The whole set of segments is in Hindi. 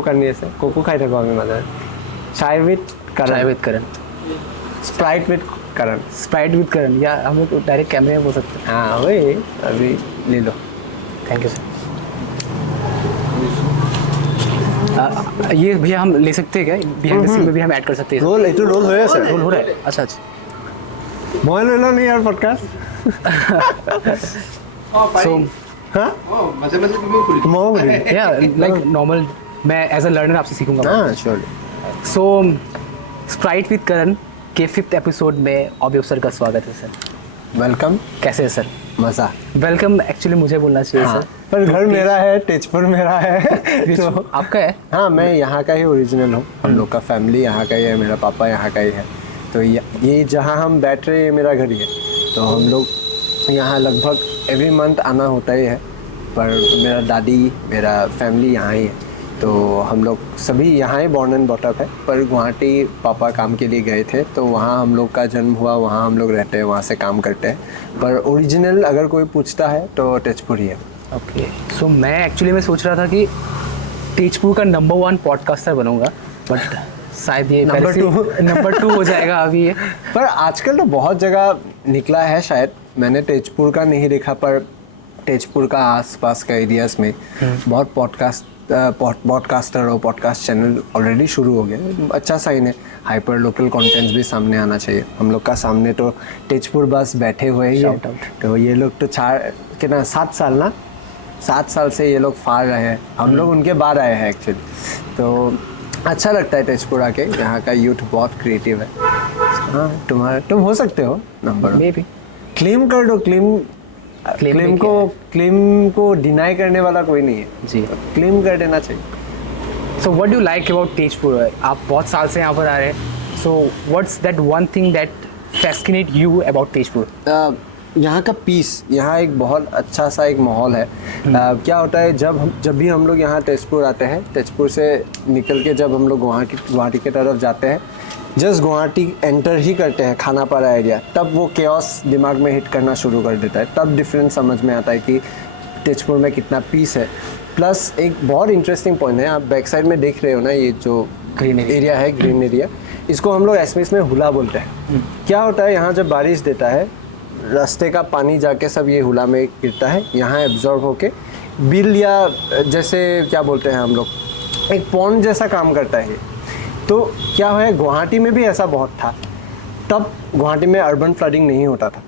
करनी আছে কোকো খাই থাকো আমি মাঝে चाय विद करण स्प्राइट विद करण या हम लोग डायरेक्ट कैमरे में बोल सकते हैं। हाँ वही अभी ले लो। Thank you sir. ये भैया हम ले सकते हैं क्या, बिहाइंड द सीन में भी हम ऐड कर सकते हैं? रोल ये तो रोल हो আছে रोल हो रहा है। अच्छा अच्छा। মই লৈ লও নি यार पॉडकास्ट सो हाँ मजे मजे तुम्हें खुली মই या लाइक नॉर्मल मैं एज अ लर्नर आपसे सीखूंगा। हाँ श्योर। सो स्प्राइट विद करण के 5th एपिसोड में ऑबियो सर का स्वागत है सर। वेलकम। कैसे है सर? मजा। वेलकम एक्चुअली मुझे बोलना चाहिए हाँ, सर, पर घर मेरा है, तेजपुर मेरा है तो आपका है। हाँ मैं यहाँ का ही ओरिजिनल हूँ, हम लोग का फैमिली यहाँ का ही है, मेरा पापा यहाँ का ही है। तो ये जहाँ हम बैठ रहे हैं मेरा घर ही है, तो हम लोग यहाँ लगभग एवरी मंथ आना होता ही है। पर मेरा दादी मेरा फैमिली यहाँ ही है, तो हम लोग सभी यहाँ ही बॉर्न एंड बॉटअप है। पर गुवाहाटी पापा काम के लिए गए थे, तो वहाँ हम लोग का जन्म हुआ, वहाँ हम लोग रहते हैं, वहाँ से काम करते हैं। पर ओरिजिनल अगर कोई पूछता है तो तेजपुर ही है। ओके सो मैं एक्चुअली मैं सोच रहा था कि तेजपुर का नंबर 1 पॉडकास्टर बनूंगा, बट शायद ये नंबर 2 हो जाएगा अभी ये। पर आजकल तो बहुत जगह निकला है, शायद मैंने तेजपुर का नहीं देखा, पर तेजपुर का आसपास का एरियाज में बहुत पॉडकास्टर और पॉडकास्ट चैनल ऑलरेडी शुरू हो गए। अच्छा साइन है, हाइपर लोकल कंटेंट्स भी सामने आना चाहिए। हम लोग का सामने तो तेजपुर बस बैठे हुए ही है, तो ये लोग तो 7 साल से ये लोग फाड़ रहे हैं, हम लोग उनके बाद आए हैं एक्चुअली। तो अच्छा लगता है तेजपुर आके, यहाँ का यूथ बहुत क्रिएटिव है। हाँ तुम हो सकते हो नंबर मे बी क्लेम कर दो। क्लेम को डिनाई करने वाला कोई नहीं है जी, क्लेम कर देना चाहिए। So what do like about Tezpur? आप बहुत साल से यहाँ पर आ रहे हैं, so what's that one thing that fascinate you about Tezpur? यहाँ का पीस, यहाँ एक बहुत अच्छा सा एक माहौल है। क्या होता है जब भी हम लोग यहाँ तेजपुर आते हैं, तेजपुर से निकल के जब हम लोग गुवाहाटी की तरफ जाते हैं, जस्ट गुवाहाटी एंटर ही करते हैं खानापारा एरिया, तब वो केओस दिमाग में हिट करना शुरू कर देता है। तब डिफरेंस समझ में आता है कि तेजपुर में कितना पीस है। प्लस एक बहुत इंटरेस्टिंग पॉइंट है, आप बैक साइड में देख रहे हो ना, ये जो ग्रीन एरिया है, ग्रीन एरिया, इसको हम लोग एसएमएस में हुला बोलते हैं। क्या होता है, यहाँ जब बारिश देता है, रास्ते का पानी जाके सब ये हुला में गिरता है, यहाँ एब्जॉर्ब होके बिल या जैसे क्या बोलते हैं हम लोग, एक पॉन्ड जैसा काम करता है ये। तो क्या है, गुवाहाटी में भी ऐसा बहुत था, तब गुवाहाटी में अर्बन फ्लडिंग नहीं होता था।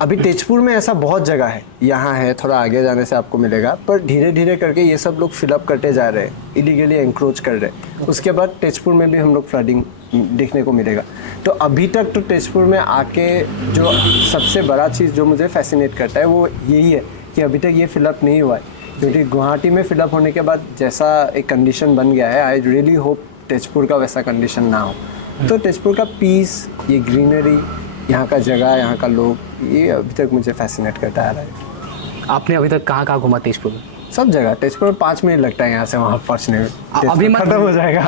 अभी तेजपुर में ऐसा बहुत जगह है, यहाँ है, थोड़ा आगे जाने से आपको मिलेगा, पर धीरे धीरे करके ये सब लोग फिलअप करते जा रहे हैं, इलीगली एंक्रोच कर रहे हैं। उसके बाद तेजपुर में भी हम लोग फ्लडिंग देखने को मिलेगा। तो अभी तक तो तेजपुर में आके जो सबसे बड़ा चीज़ जो मुझे फैसिनेट करता है वो यही है कि अभी तक ये फिलअप नहीं हुआ है, क्योंकि गुवाहाटी में फिलअप होने के बाद जैसा एक कंडीशन बन गया है, आई रियली होप तेजपुर का वैसा कंडीशन ना हो। तो तेजपुर का पीस, ये ग्रीनरी, यहाँ का जगह, यहाँ का लोग, ये अभी तक मुझे फैसिनेट करता आ रहा है। आपने अभी तक कहाँ कहाँ घूमा तेजपुर में? सब जगह। तेजपुर में 5 मिनट लगता है यहाँ से वहाँ पहुँचने में, अभी मत खत्म हो जाएगा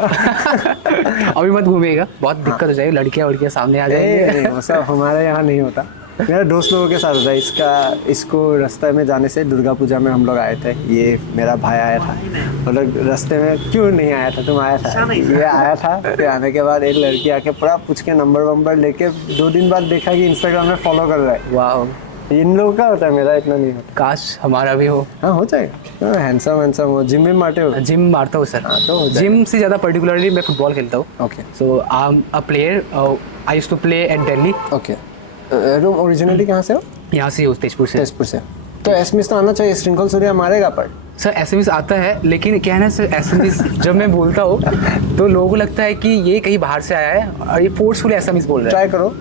अभी मत घूमिएगा, बहुत दिक्कत हो जाएगी, लड़कियाँ सामने आ जाएंगी। नहीं, वो सब हमारे यहाँ नहीं होता, मेरा दोस्त लोगों के साथ होता है। इसको रास्ते में जाने से दुर्गा पूजा में हम लोग आए थे, ये मेरा भाई आया था, मतलब रास्ते में क्यों नहीं आया था, तुम आया था, ये आया था। फिर आने के बाद एक लड़की आके पूरा पूछ के नंबर लेके 2 दिन बाद देखा कि इंस्टाग्राम में फॉलो कर रहा है। वाह, इन लोगों का होता है, मेरा इतना नहीं होता। काश हमारा भी हो। हाँ हो जाएगा, हैंडसम हो, जिम में मारते हो? जिम मारता हूँ सर। हाँ, तो हो जाएगा। जिम से ज़्यादा पर्टिकुलरली मैं फुटबॉल खेलता हूँ। Okay so I am a player, I used to play at Delhi. Okay, तुम ओरिजिनली कहाँ से हो? यहाँ से हूँ, तेजपुर से। तेजपुर से। तो एसएमएस तो आना चाहिए, श्रृंखल सूर्या मारेगा। पर सर एसएमएस आता है, लेकिन क्या है ना सर, एसएमएस जब मैं बोलता हूँ तो लोगों को लगता है कि ये कहीं बाहर से आया है और ये फोर्सफुली एसएमएस बोल रहा है। ट्राई करो,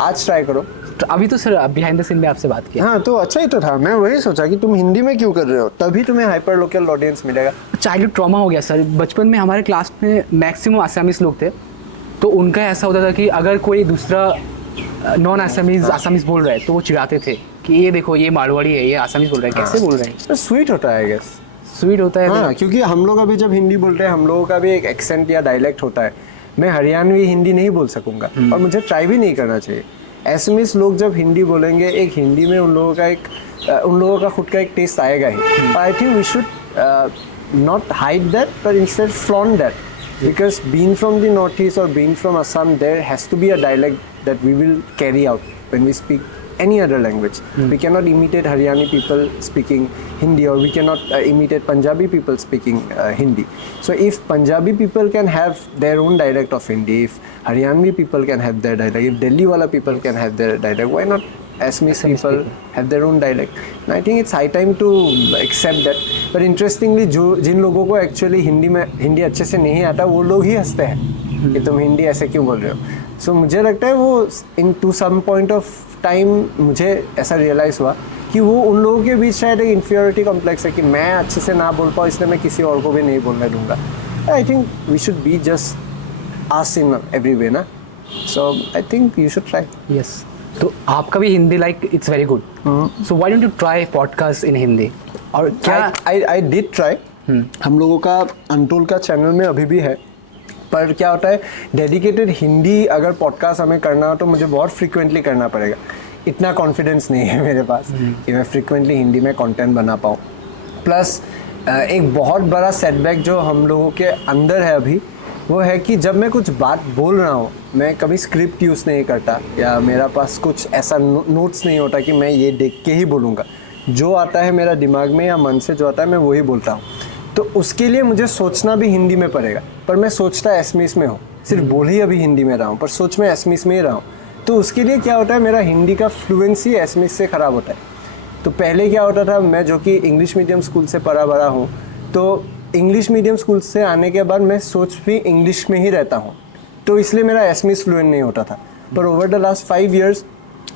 आज ट्राई करो। तो अभी तो सर बिहाइंड द सीन में आपसे बात किया। हाँ तो अच्छा ही तो था, मैं वही सोचा कि तुम हिंदी में क्यों कर रहे हो, तभी तुम्हें हाइपर लोकल ऑडियंस मिलेगा। चाइल्डहुड ट्रॉमा हो गया सर। बचपन में हमारे क्लास में मैक्सिमम आसामीज लोग थे, तो उनका ऐसा होता था कि अगर कोई दूसरा नॉन आसामीज बोल रहा है तो वो चिढ़ाते थे कि ये देखो ये मारवाड़ी है, ये आसामीज बोल रहा है, कैसे बोल रहे हैं। तो स्वीट होता है, गेस स्वीट होता है। हाँ, क्योंकि हम लोग अभी जब हिंदी बोलते हैं, हम लोगों का भी एक एक्सेंट या डायलेक्ट होता है। मैं हरियाणवी हिंदी नहीं बोल सकूंगा और मुझे ट्राई भी नहीं करना चाहिए। एसएमएस लोग जब हिंदी बोलेंगे, एक हिंदी में उन लोगों का खुद का एक टेस्ट आएगा ही। I think we should not hide that, but instead flaunt that. Because being from the Northeast or being from Assam, there has to be a dialect that we will carry out when we speak any other language. We cannot imitate Haryani people speaking Hindi, or we cannot imitate Punjabi people speaking Hindi. So if Punjabi people can have their own dialect of Hindi, if Haryani people can have their dialect, if Delhi wala people can have their dialect, why not Assamese people have their own dialect? And I think it's high time to accept that. But interestingly, जिन लोगों को actually हिंदी अच्छे से नहीं आता, वो लोग ही हंसते हैं कि तुम हिंदी ऐसे क्यों बोल रहे हो. सो मुझे लगता है वो in to some point of time मुझे ऐसा रियलाइज़ हुआ कि वो उन लोगों के बीच शायद एक इन्फीरियरिटी कॉम्प्लेक्स है कि मैं अच्छे से ना बोल पाऊँ, इसलिए मैं किसी और को भी नहीं बोलने दूंगा. I think we should be just as in every way ना. So I think you should try. Yes. तो आपका भी Hindi like it's very good. So why don't you try podcast in Hindi? और क्या आई डिड ट्राई. हम लोगों का अनटोल्ड का चैनल में अभी भी है, पर क्या होता है, डेडिकेटेड हिंदी अगर पॉडकास्ट हमें करना हो तो मुझे बहुत फ्रीक्वेंटली करना पड़ेगा. इतना कॉन्फिडेंस नहीं है मेरे पास कि मैं फ्रीक्वेंटली हिंदी में कंटेंट बना पाऊँ. प्लस एक बहुत बड़ा सेटबैक जो हम लोगों के अंदर है अभी, वो है कि जब मैं कुछ बात बोल रहा हूँ, मैं कभी स्क्रिप्ट यूज़ नहीं करता, या मेरा पास कुछ ऐसा नोट्स नहीं होता कि मैं ये देख के ही बोलूँगा. जो आता है मेरा दिमाग में या मन से जो आता है मैं वही बोलता हूँ. तो उसके लिए मुझे सोचना भी हिंदी में पड़ेगा, पर मैं सोचता एसमीस में हूँ, सिर्फ बोल ही अभी हिंदी में रहा हूँ, पर सोच में एसमीस में ही रहा हूँ. तो उसके लिए क्या होता है, मेरा हिंदी का फ्लुएंसी एसमीस से ख़राब होता है. तो पहले क्या होता था, मैं जो कि इंग्लिश मीडियम स्कूल से पढ़ा बड़ा हूँ, तो इंग्लिश मीडियम स्कूल से आने के बाद मैं सोच भी इंग्लिश में ही रहता हूँ, तो इसलिए मेरा एसमीस फ्लुएंट नहीं होता था. पर ओवर द लास्ट 5 years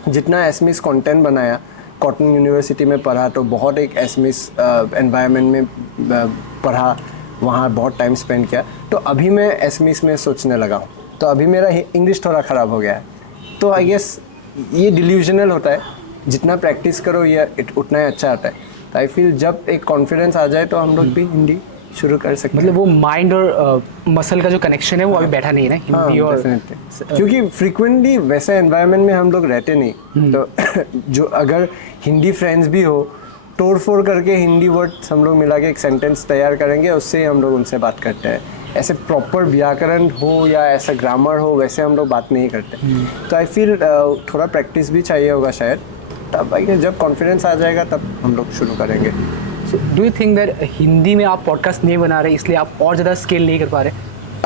जितना एसमीस कंटेंट बनाया, कॉटन यूनिवर्सिटी में पढ़ा, तो बहुत एक एसमीस एनवायरनमेंट में पढ़ा, वहाँ बहुत टाइम स्पेंड किया, तो अभी मैं एसमीस में सोचने लगा हूँ. तो अभी मेरा इंग्लिश थोड़ा ख़राब हो गया है. तो आई गेस ये डिल्यूजनल होता है, जितना प्रैक्टिस करो ये उतना ही अच्छा आता है. तो आई फील जब एक कॉन्फिडेंस आ जाए तो हम लोग भी हिंदी शुरू कर सकते हैं. मतलब वो माइंड और मसल का जो कनेक्शन है वो अभी बैठा नहीं है ना हिंदी. और क्योंकि फ्रीक्वेंटली वैसे एनवायरनमेंट में हम लोग रहते नहीं, तो जो अगर हिंदी फ्रेंड्स भी हो, तोड़ फोड़ करके हिंदी वर्ड्स हम लोग मिला के एक सेंटेंस तैयार करेंगे, उससे ही हम लोग उनसे बात करते हैं. ऐसे प्रॉपर व्याकरण हो या ऐसा ग्रामर हो, वैसे हम लोग बात नहीं करते. तो आई फील थोड़ा प्रैक्टिस भी चाहिए होगा शायद. तब आई जब कॉन्फिडेंस आ जाएगा तब हम लोग शुरू करेंगे. Do you think that Hindi में आप पॉडकास्ट नहीं बना रहे इसलिए आप और ज़्यादा स्केल नहीं कर पा रहे?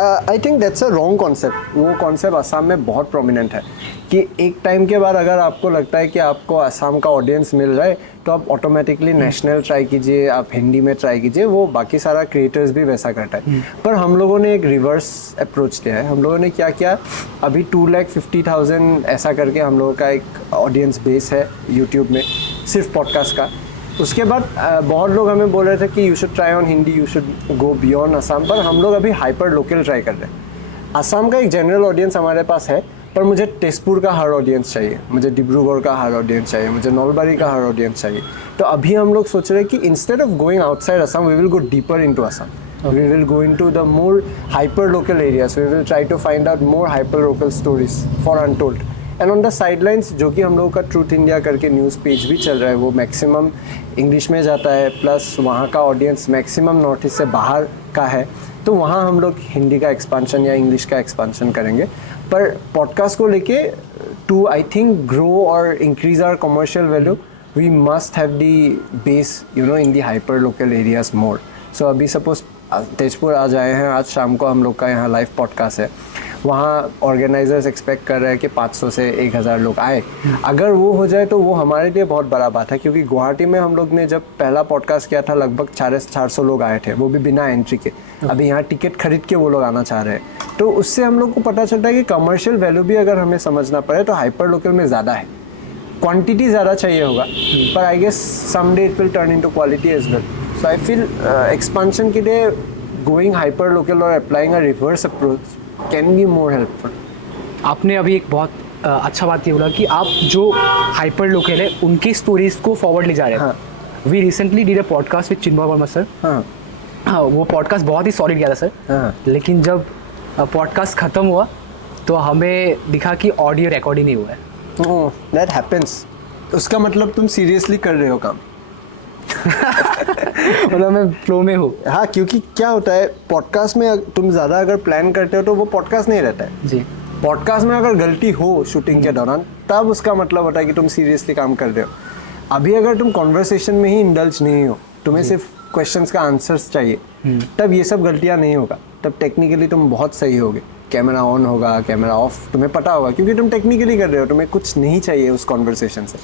आई think that's a wrong concept. वो कॉन्सेप्ट असम में बहुत प्रोमिनेंट है कि एक टाइम के बाद अगर आपको लगता है कि आपको असम का ऑडियंस मिल रहा है, तो आप ऑटोमेटिकली नेशनल ट्राई कीजिए, आप हिंदी में ट्राई कीजिए. वो बाकी सारा क्रिएटर्स भी वैसा करता है. पर हम लोगों ने एक रिवर्स अप्रोच लिया है. हम लोगों ने क्या किया, अभी 250,000 ऐसा करके हम लोगों का एक ऑडियंस बेस है यूट्यूब में, सिर्फ पॉडकास्ट का. उसके बाद बहुत लोग हमें बोल रहे थे कि you should try on Hindi, you should go beyond Assam. पर हम लोग अभी हाइपर लोकल ट्राई कर रहे हैं. असम का एक जनरल ऑडियंस हमारे पास है, पर मुझे तेजपुर का हर ऑडियंस चाहिए, मुझे डिब्रूगढ़ का हर ऑडियंस चाहिए, मुझे नलबारी का हर ऑडियंस चाहिए. तो अभी हम लोग सोच रहे हैं कि instead of going outside Assam, we will go deeper into Assam. We will go into the more hyper local areas. We will try to find out more hyper local stories for Untold. And on the sidelines जो कि हम लोगों का ट्रूथ इंडिया करके न्यूज़ पेज भी चल रहा है, वो मैक्सिमम इंग्लिश में जाता है, प्लस वहाँ का ऑडियंस मैक्सिमम नॉर्थ ईस्ट से बाहर का है. तो वहाँ हम लोग हिंदी का एक्सपांशन या इंग्लिश का एक्सपांशन करेंगे. पर पॉडकास्ट को लेके टू आई थिंक ग्रो और increase our commercial value, we must have the base in the hyper local areas more. So अभी सपोज तेजपुर आ जाए हैं, आज शाम को हम लोग का यहाँ लाइव पॉडकास्ट है, वहाँ ऑर्गेनाइजर्स एक्सपेक्ट कर रहे हैं कि 500 से 1000 लोग आए. अगर वो हो जाए तो वो हमारे लिए बहुत बड़ा बात है, क्योंकि गुवाहाटी में हम लोग ने जब पहला पॉडकास्ट किया था लगभग 400 लोग आए थे, वो भी बिना एंट्री के. अभी यहाँ टिकट खरीद के वो लोग आना चाह रहे हैं. तो उससे हम लोग को पता चलता है कि कमर्शियल वैल्यू भी अगर हमें समझना पड़े तो हाइपर लोकल में ज़्यादा है. क्वांटिटी ज़्यादा चाहिए होगा, पर I guess someday it will turn into quality as well. So I feel expansion के लिए गोइंग हाइपर लोकल और applying a reverse approach can be more helpful. आपने अभी एक बहुत अच्छा बात ये बोला कि आप जो हाइपर लोकल है उनकी स्टोरीज को फॉरवर्ड ले जा रहे हैं. We recently did a podcast with Chinmay Verma sir. हाँ, वो पॉडकास्ट बहुत ही सॉलिड गया था सर. लेकिन जब पॉडकास्ट ख़त्म हुआ तो हमें दिखा कि ऑडियो रिकॉर्ड ही नहीं हुआ है. That happens. उसका मतलब तुम सीरियसली कर रहे हो काम. मतलब मैं फ्लो में हूँ। हाँ, क्योंकि क्या होता है पॉडकास्ट में तुम ज़्यादा अगर प्लान करते हो तो वो पॉडकास्ट नहीं रहता है। जी। पॉडकास्ट में अगर गलती हो शूटिंग के दौरान तब उसका मतलब होता है कि तुम सीरियसली काम कर रहे हो। अभी अगर तुम कॉन्वर्सेशन में ही इंडल्ज नहीं हो, तुम्हें सिर्फ क्वेश्चंस का आंसर्स चाहिए, तब ये सब गलतियाँ नहीं होगा, तब टेक्निकली तुम बहुत सही होगे। कैमरा ऑन होगा, कैमरा ऑफ, तुम्हें पता होगा क्योंकि तुम टेक्निकली कर रहे हो, तुम्हें कुछ नहीं चाहिए उस कॉन्वर्सेशन से।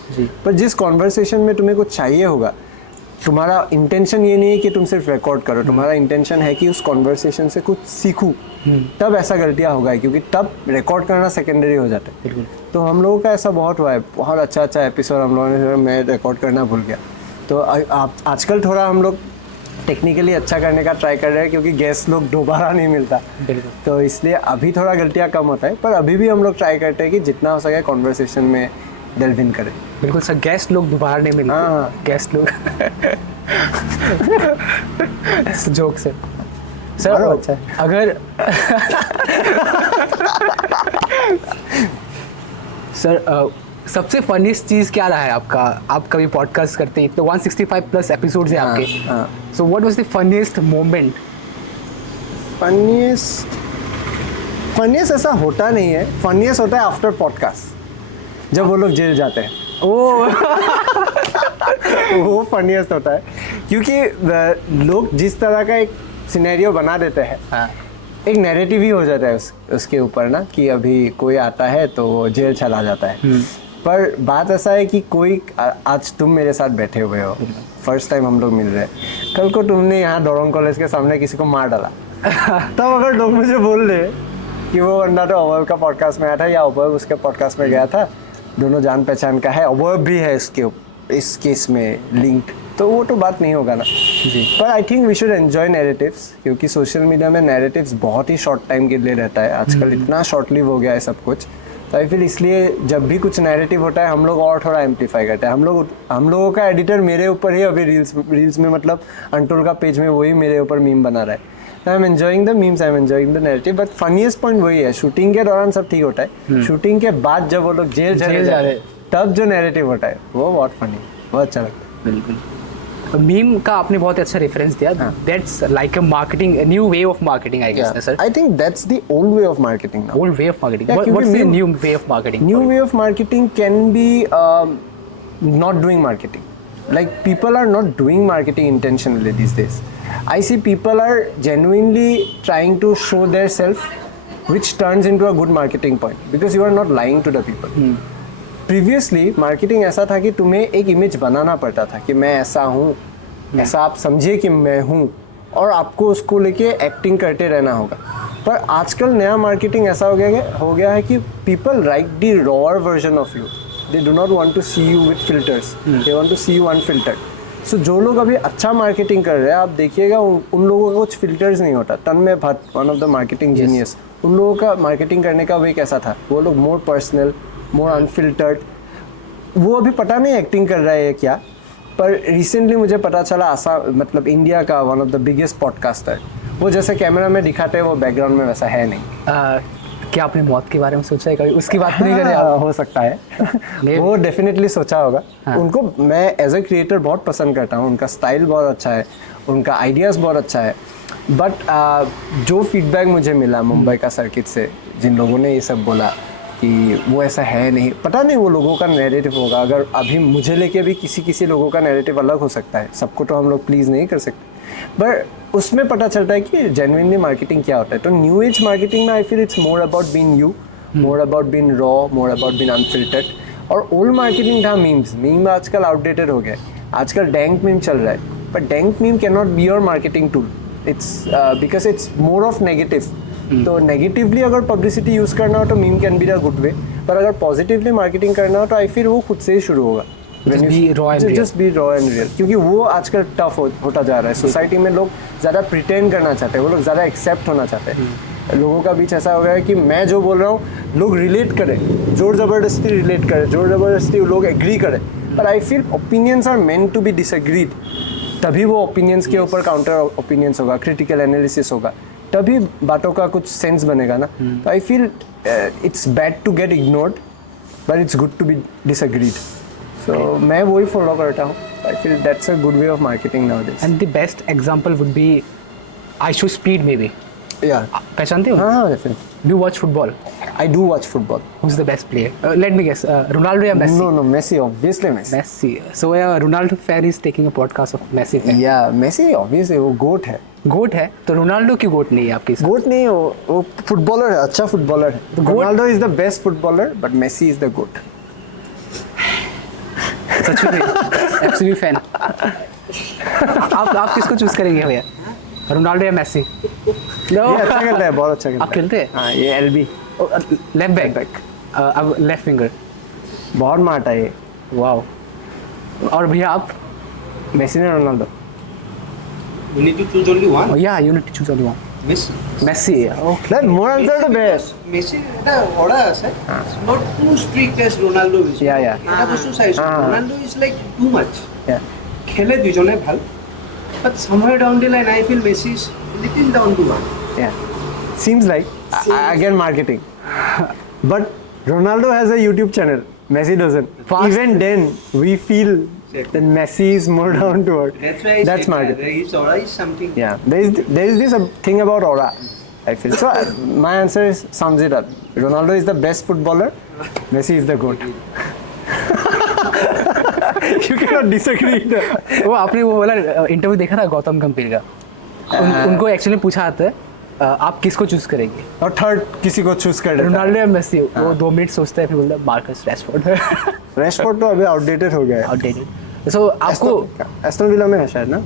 पर जिस कॉन्वर्सेशन में तुम्हें कुछ चाहिए होगा, तुम्हारा इंटेंशन ये नहीं है कि तुम सिर्फ रिकॉर्ड करो, तुम्हारा इंटेंशन है कि उस कॉन्वर्सेशन से कुछ सीखूं, तब ऐसा गलतियां होगा, क्योंकि तब रिकॉर्ड करना सेकेंडरी हो जाता है। तो हम लोगों का ऐसा बहुत हुआ है, बहुत अच्छा एपिसोड हम लोगों ने, मैं रिकॉर्ड करना भूल गया। तो आजकल थोड़ा हम लोग टेक्निकली अच्छा करने का ट्राई कर रहे हैं, क्योंकि गेस्ट लोग दोबारा नहीं मिलता, तो इसलिए अभी थोड़ा गलतियाँ कम होता है। पर अभी भी हम लोग ट्राई करते हैं कि जितना हो सके कॉन्वर्सेशन में डेल्व इन करें। बिल्कुल सर, गेस्ट लोग दोबारा नहीं मिलते। हाँ, गेस्ट लोग जोक से सर। अच्छा है। अगर सर सबसे फनीस्ट चीज़ क्या रहा है आपका? आप कभी पॉडकास्ट करते हैं, तो 165 प्लस एपिसोड्स है आपके, so what was the funniest moment? Funniest ऐसा होता नहीं है, फनीस्ट होता है आफ्टर पॉडकास्ट, जब वो लोग जेल जाते हैं। वो फनीस्ट होता है, क्योंकि लोग जिस तरह का एक सिनेरियो बना देते हैं, एक नैरेटिव ही हो जाता है उसके ऊपर ना, कि अभी कोई आता है तो वो जेल चला जाता है। पर बात ऐसा है कि कोई, आज तुम मेरे साथ बैठे हुए हो, फर्स्ट टाइम हम लोग मिल रहे हैं, कल को तुमने यहाँ डोरंग कॉलेज के सामने किसी को मार डाला, तब अगर लोग मुझे बोल रहे कि वो बंदा तो अवैव का पॉडकास्ट में आया था, या अवैव उसके पॉडकास्ट में गया था, दोनों जान पहचान का है, अवैव भी है इस केस में लिंक्ड, तो वो तो बात नहीं होगा ना जी। पर I think we should enjoy narratives, क्योंकि सोशल मीडिया में नैरेटिव्स बहुत ही शॉर्ट टाइम के लिए रहता है आजकल, इतना शॉर्ट लिव हो गया है सब कुछ। तो आई फील इसलिए जब भी कुछ नैरेटिव होता है हम लोग और थोड़ा एम्पलीफाई करते हैं। हम लोगों का एडिटर मेरे ऊपर ही अभी रील्स में, मतलब अंटोल का पेज में वही मेरे ऊपर मीम बना रहा है। I am enjoying the memes, I am enjoying the narrative, but funniest point वही है, शूटिंग के दौरान सब ठीक होता है, शूटिंग के बाद जब वो लोग जेल जा रहे हैं तब जो नैरेटिव होता है वो बहुत फनी, बहुत अच्छा लगता है। बिल्कुल, मीम का आपने बहुत अच्छा रेफरेंस दिया। That's like a marketing, new way of marketing, I guess sir. I think that's the old way of marketing now. Old way of marketing, what's the new way of marketing? New way of marketing can be not doing marketing. Like, people are not doing marketing intentionally these days. I see people are genuinely trying to show their self, which turns into a good marketing point, because you are not lying to the people. Previously marketing ऐसा था कि तुम्हें एक इमेज बनाना पड़ता था कि मैं ऐसा हूँ, ऐसा आप समझिए कि मैं हूँ, और आपको उसको लेके एक्टिंग करते रहना होगा। पर आजकल नया मार्केटिंग ऐसा हो गया है कि people like the raw version of you, they do not want to see you with filters, they want to see you unfiltered. So जो लोग अभी अच्छा मार्केटिंग कर रहे हैं, आप देखिएगा उन लोगों का कुछ फिल्टर्स नहीं होता। Tanmay Bhatt, one of the marketing genius, उन लोगों का मार्केटिंग करने का वे कैसा था, वो लोग मोर पर्सनल, मोर अनफिल्टर्ड। वो अभी पता नहीं एक्टिंग कर रहा है क्या, पर रिसेंटली मुझे पता चला मतलब इंडिया का one of the biggest podcaster, वो जैसे कैमरा में दिखाते हैं वो बैकग्राउंड में वैसा है नहीं। क्या आपने मौत के बारे में सोचा है कभी? उसकी बात नहीं कर रहे आप? हो सकता है वो डेफिनेटली सोचा होगा। उनको मैं एज ए क्रिएटर बहुत पसंद करता हूँ, उनका स्टाइल बहुत अच्छा है, उनका आइडियाज़ बहुत अच्छा है। बट जो फीडबैक मुझे मिला मुंबई का सर्किट से, जिन लोगों ने ये सब बोला कि वो ऐसा है नहीं, पता नहीं वो लोगों का नैरेटिव होगा। अगर अभी मुझे लेके भी किसी लोगों का नैरेटिव अलग हो सकता है, सबको तो हम लोग प्लीज़ नहीं कर सकते, बट उसमें पता चलता है कि जेन्युइनली मार्केटिंग क्या होता है। तो न्यू एज मार्केटिंग में आई feel it's more about being you, more about being raw, more about being unfiltered. और ओल्ड मार्केटिंग था मीम आजकल आउटडेटेड हो गया है, आजकल डैंक मीम चल रहा है, but dank meme can not be your marketing tool, it's because it's more of negative. तो नेगेटिवली अगर पब्लिसिटी यूज़ करना हो तो meme can be the good way, पर अगर पॉजिटिवली मार्केटिंग करना हो तो आई फील वो खुद से ही शुरू होगा। Just be raw and real, क्योंकि वो आजकल टफ होता जा रहा है। सोसाइटी में लोग ज़्यादा प्रिटेंड करना चाहते हैं, वो लोग ज़्यादा एक्सेप्ट होना चाहते हैं। लोगों का बीच ऐसा हो गया है कि मैं जो बोल रहा हूँ लोग रिलेट करें, जोर ज़बरदस्ती रिलेट करें, जोर ज़बरदस्ती लोग एग्री करें। पर I feel opinions are meant to be disagreed, तभी वो ओपिनियंस के ऊपर काउंटर ओपिनियंस होगा, क्रिटिकल एनालिसिस होगा, तभी बातों का कुछ सेंस बनेगा ना। तो I feel it's bad to get ignored, but it's good to be disagreed. So मैं वही फॉलो करता हूँ. I feel that's a good way of marketing nowadays. And the best example would be Aishu Speed maybe. Yeah. पहचानते हो? हाँ, definitely. Do you watch football? I do watch football. Who's the best player? Let me guess. Ronaldo या Messi? No, Messi, obviously Messi. Messi. So a Ronaldo fan is taking a podcast of Messi fan. Yeah, Messi obviously वो goat है. गोट है तो रोनाल्डो की गोट नहीं है आपके साथ. गोट नहीं, वो फुटबॉलर है, अच्छा फुटबॉलर है. Ronaldo is the best footballer but Messi is the GOAT. सच में एब्सोल्यूट फैन. आप किसको चूज करेंगे भैया, रोनाल्डो या मेसी? ये अच्छा खेलता है, बहुत अच्छा खेलता है. आप खेलते हैं? हाँ, ये एलबी लेफ्ट बैक. अब लेफ्ट विंगर बहुत मारता है ये. वाओ. और भैया आप? मेसी ने Ronaldo. You need to choose only one. या you need to choose only one. Messi. Messi. Okay. That more answer the best. Messi এটা ওরা আছে. It's not too strict as Ronaldo is. Yeah, yeah. এটা বস্তু চাইছো. Ronaldo is like too much. Yeah. খেলে দুজনে ভাল. But somewhere down the line I feel Messi is little down to one. Yeah. Seems like again marketing. But Ronaldo has a YouTube channel. Messi doesn't. Fast. Even then, we feel that Messi is more down to earth. That's why I That's said marketing. his aura is something. Yeah, there is this thing about aura, I feel. So my answer is sums it up. Ronaldo is the best footballer. Messi is the goat. You cannot disagree. वो आपने वो वाला इंटरव्यू देखा था गौतम गंभीर का? उनको एक्चुअली पूछा आता है आप किसको चूज करेंगे, और थर्ड किसी को चूज कर देता है. रोनाल्डो या मेसी? वो 2 मिनट सोचते हैं फिर बोलता है मार्कस रैशफोर्ड. रैशफोर्ड तो अभी आउटडेटेड हो गया है. आउटडेटेड. सो आपको एस्टन विला में है शायद ना.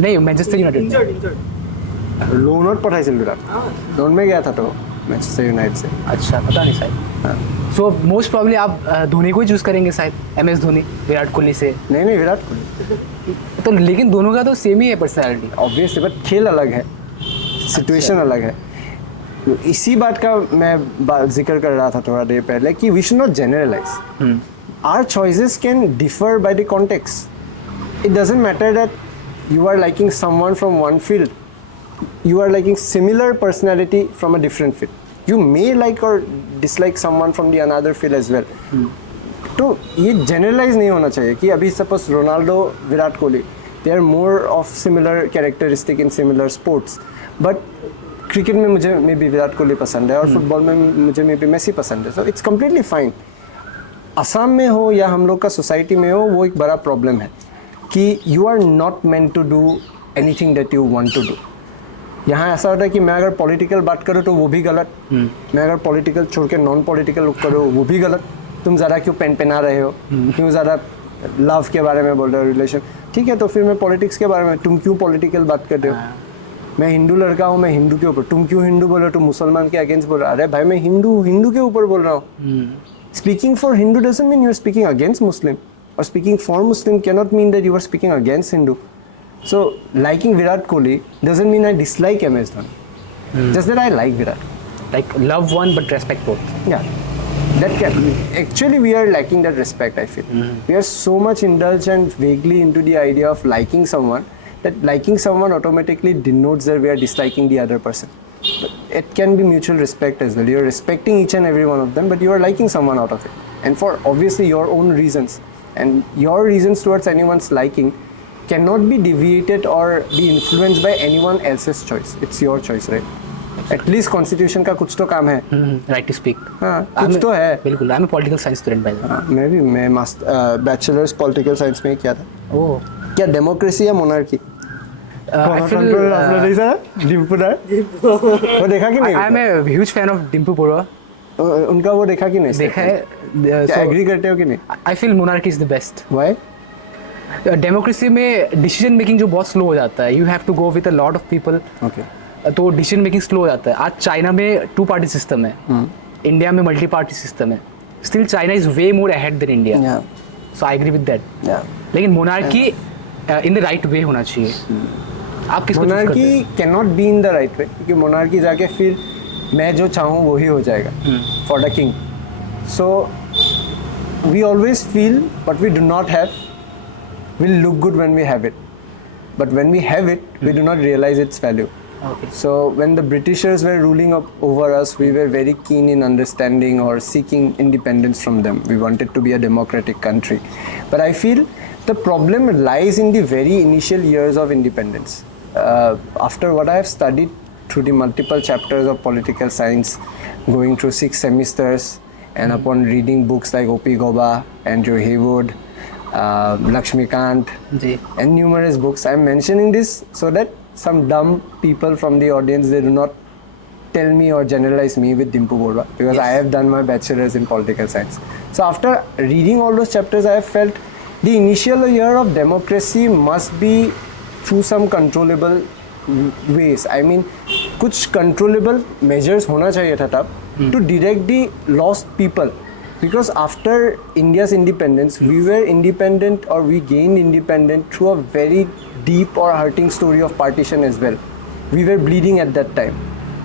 नहीं मैनचेस्टर यूनाइटेड. लोन पठाइছিল विराट. लोन में गया था तो मैनचेस्टर यूनाइटेड से. अच्छा पता नहीं शायद. सो मोस्ट प्रॉब्ली आप धोनी को ही चूज करेंगे शायद, MS धोनी विराट कोहली से. नहीं विराट कोहली. तो लेकिन दोनों का तो सेम ही है पर्सनैलिटी. ऑब्वियसली, बट खेल अलग है, सिचुएशन अलग है. इसी बात का मैं जिक्र कर रहा था थोड़ा देर पहले कि we should not generalize. Our choices can differ by the context. It doesn't matter that you are liking someone from one field, you are liking similar personality from a different field. You may like or dislike someone from the another field as well. तो ये जनरलाइज नहीं होना चाहिए कि अभी suppose Ronaldo Virat Kohli they are more of similar characteristic in similar sports, but cricket में मुझे मे बी विराट कोहली पसंद है और फुटबॉल में मुझे मे बी मेसी पसंद है. So it's completely fine. Assam में हो या हम लोग का सोसाइटी में हो, वो एक बड़ा प्रॉब्लम है कि you are not meant to do anything that you want to do. यहाँ ऐसा होता है कि मैं अगर पॉलिटिकल बात करूँ तो वो भी गलत, मैं अगर पॉलिटिकल छोड़ के नॉन पॉलिटिकल करूँ वो भी गलत. तुम ज़्यादा क्यों पेन पहना रहे हो, क्यों ज़्यादा लव के बारे में बोल रहे हो, रिलेशन. ठीक है, तो फिर मैं पॉलिटिक्स के बारे में, तुम क्यों पॉलिटिकल बात कर रहे हो. मैं हिंदू लड़का हूँ, मैं हिंदू के ऊपर, तुम क्यों हिंदू बोल रहे हो, तुम मुसलमान के अगेंस्ट बोल रहे हो. अरे भाई मैं हिंदू के ऊपर बोल रहा हूँ. Speaking for Hindu doesn't mean you are speaking against Muslim, और speaking for Muslim cannot mean that you are speaking against Hindu. So liking Virat Kohli doesn't mean I dislike MS Dhoni. Just that I like Virat. Like love one but respect both. Yeah. That can actually we are lacking that respect, I feel. We are so much indulged and vaguely into the idea of liking someone that liking someone automatically denotes that we are disliking the other person. But it can be mutual respect as well. You are respecting each and every one of them, but you are liking someone out of it. And for obviously your own reasons. And your reasons towards anyone's liking cannot be deviated or be influenced by anyone else's choice. It's your choice, right? At least constitution का कुछ तो काम है. Right to speak. हाँ, कुछ तो है. बिल्कुल. I'm a political science student by the way. मैं बैचलर्स पॉलिटिकल साइंस में किया था. Oh. क्या डेमोक्रेसी या मोनार्की? I feel डिम्पू राय वो देखा कि नहीं? I'm a huge fan of Dimpu Borua. उनका वो देखा कि नहीं? देखा है. क्या एग्री करते हो कि नहीं? I feel monarchy is the best. Why? Democracy में डिसीजन मेकिंग जो बहुत स्लो हो जाता है. You have to go with a lot of people. Okay. तो डिसीजन मेकिंग स्लो हो जाता है. आज चाइना में 2 पार्टी सिस्टम है, इंडिया में मल्टी पार्टी सिस्टम है. Still China is way more ahead than India. So I agree with that. लेकिन monarchy in the right way होना चाहिए. आप किसको चूज करते हैं? Monarchy can not be in the right वे, क्योंकि मोनार्की जाके फिर मैं जो चाहूँ वही हो जाएगा for the king. So we always feel but we do not have will look good when we have it, but when we have it we do not realize its value. Okay. So when the Britishers were ruling over us, we were very keen in understanding or seeking independence from them. We wanted to be a democratic country. But I feel the problem lies in the very initial years of independence. After what I have studied through the multiple chapters of political science, going through 6 semesters, and upon reading books like O.P. Goba, Andrew Haywood, Lakshmikant, ji. and numerous books. I'm mentioning this so that some dumb people from the audience, they do not tell me or generalize me with Dimpu Borwa, because Yes. I have done my bachelor's in political science. So after reading all those chapters, I have felt the initial year of democracy must be through some controllable ways. I mean, कुछ controllable measures होना चाहिए था तब to direct the lost people. Because after India's independence, we were independent, or we gained independent through a very deep or hurting story of partition as well. We were bleeding at that time.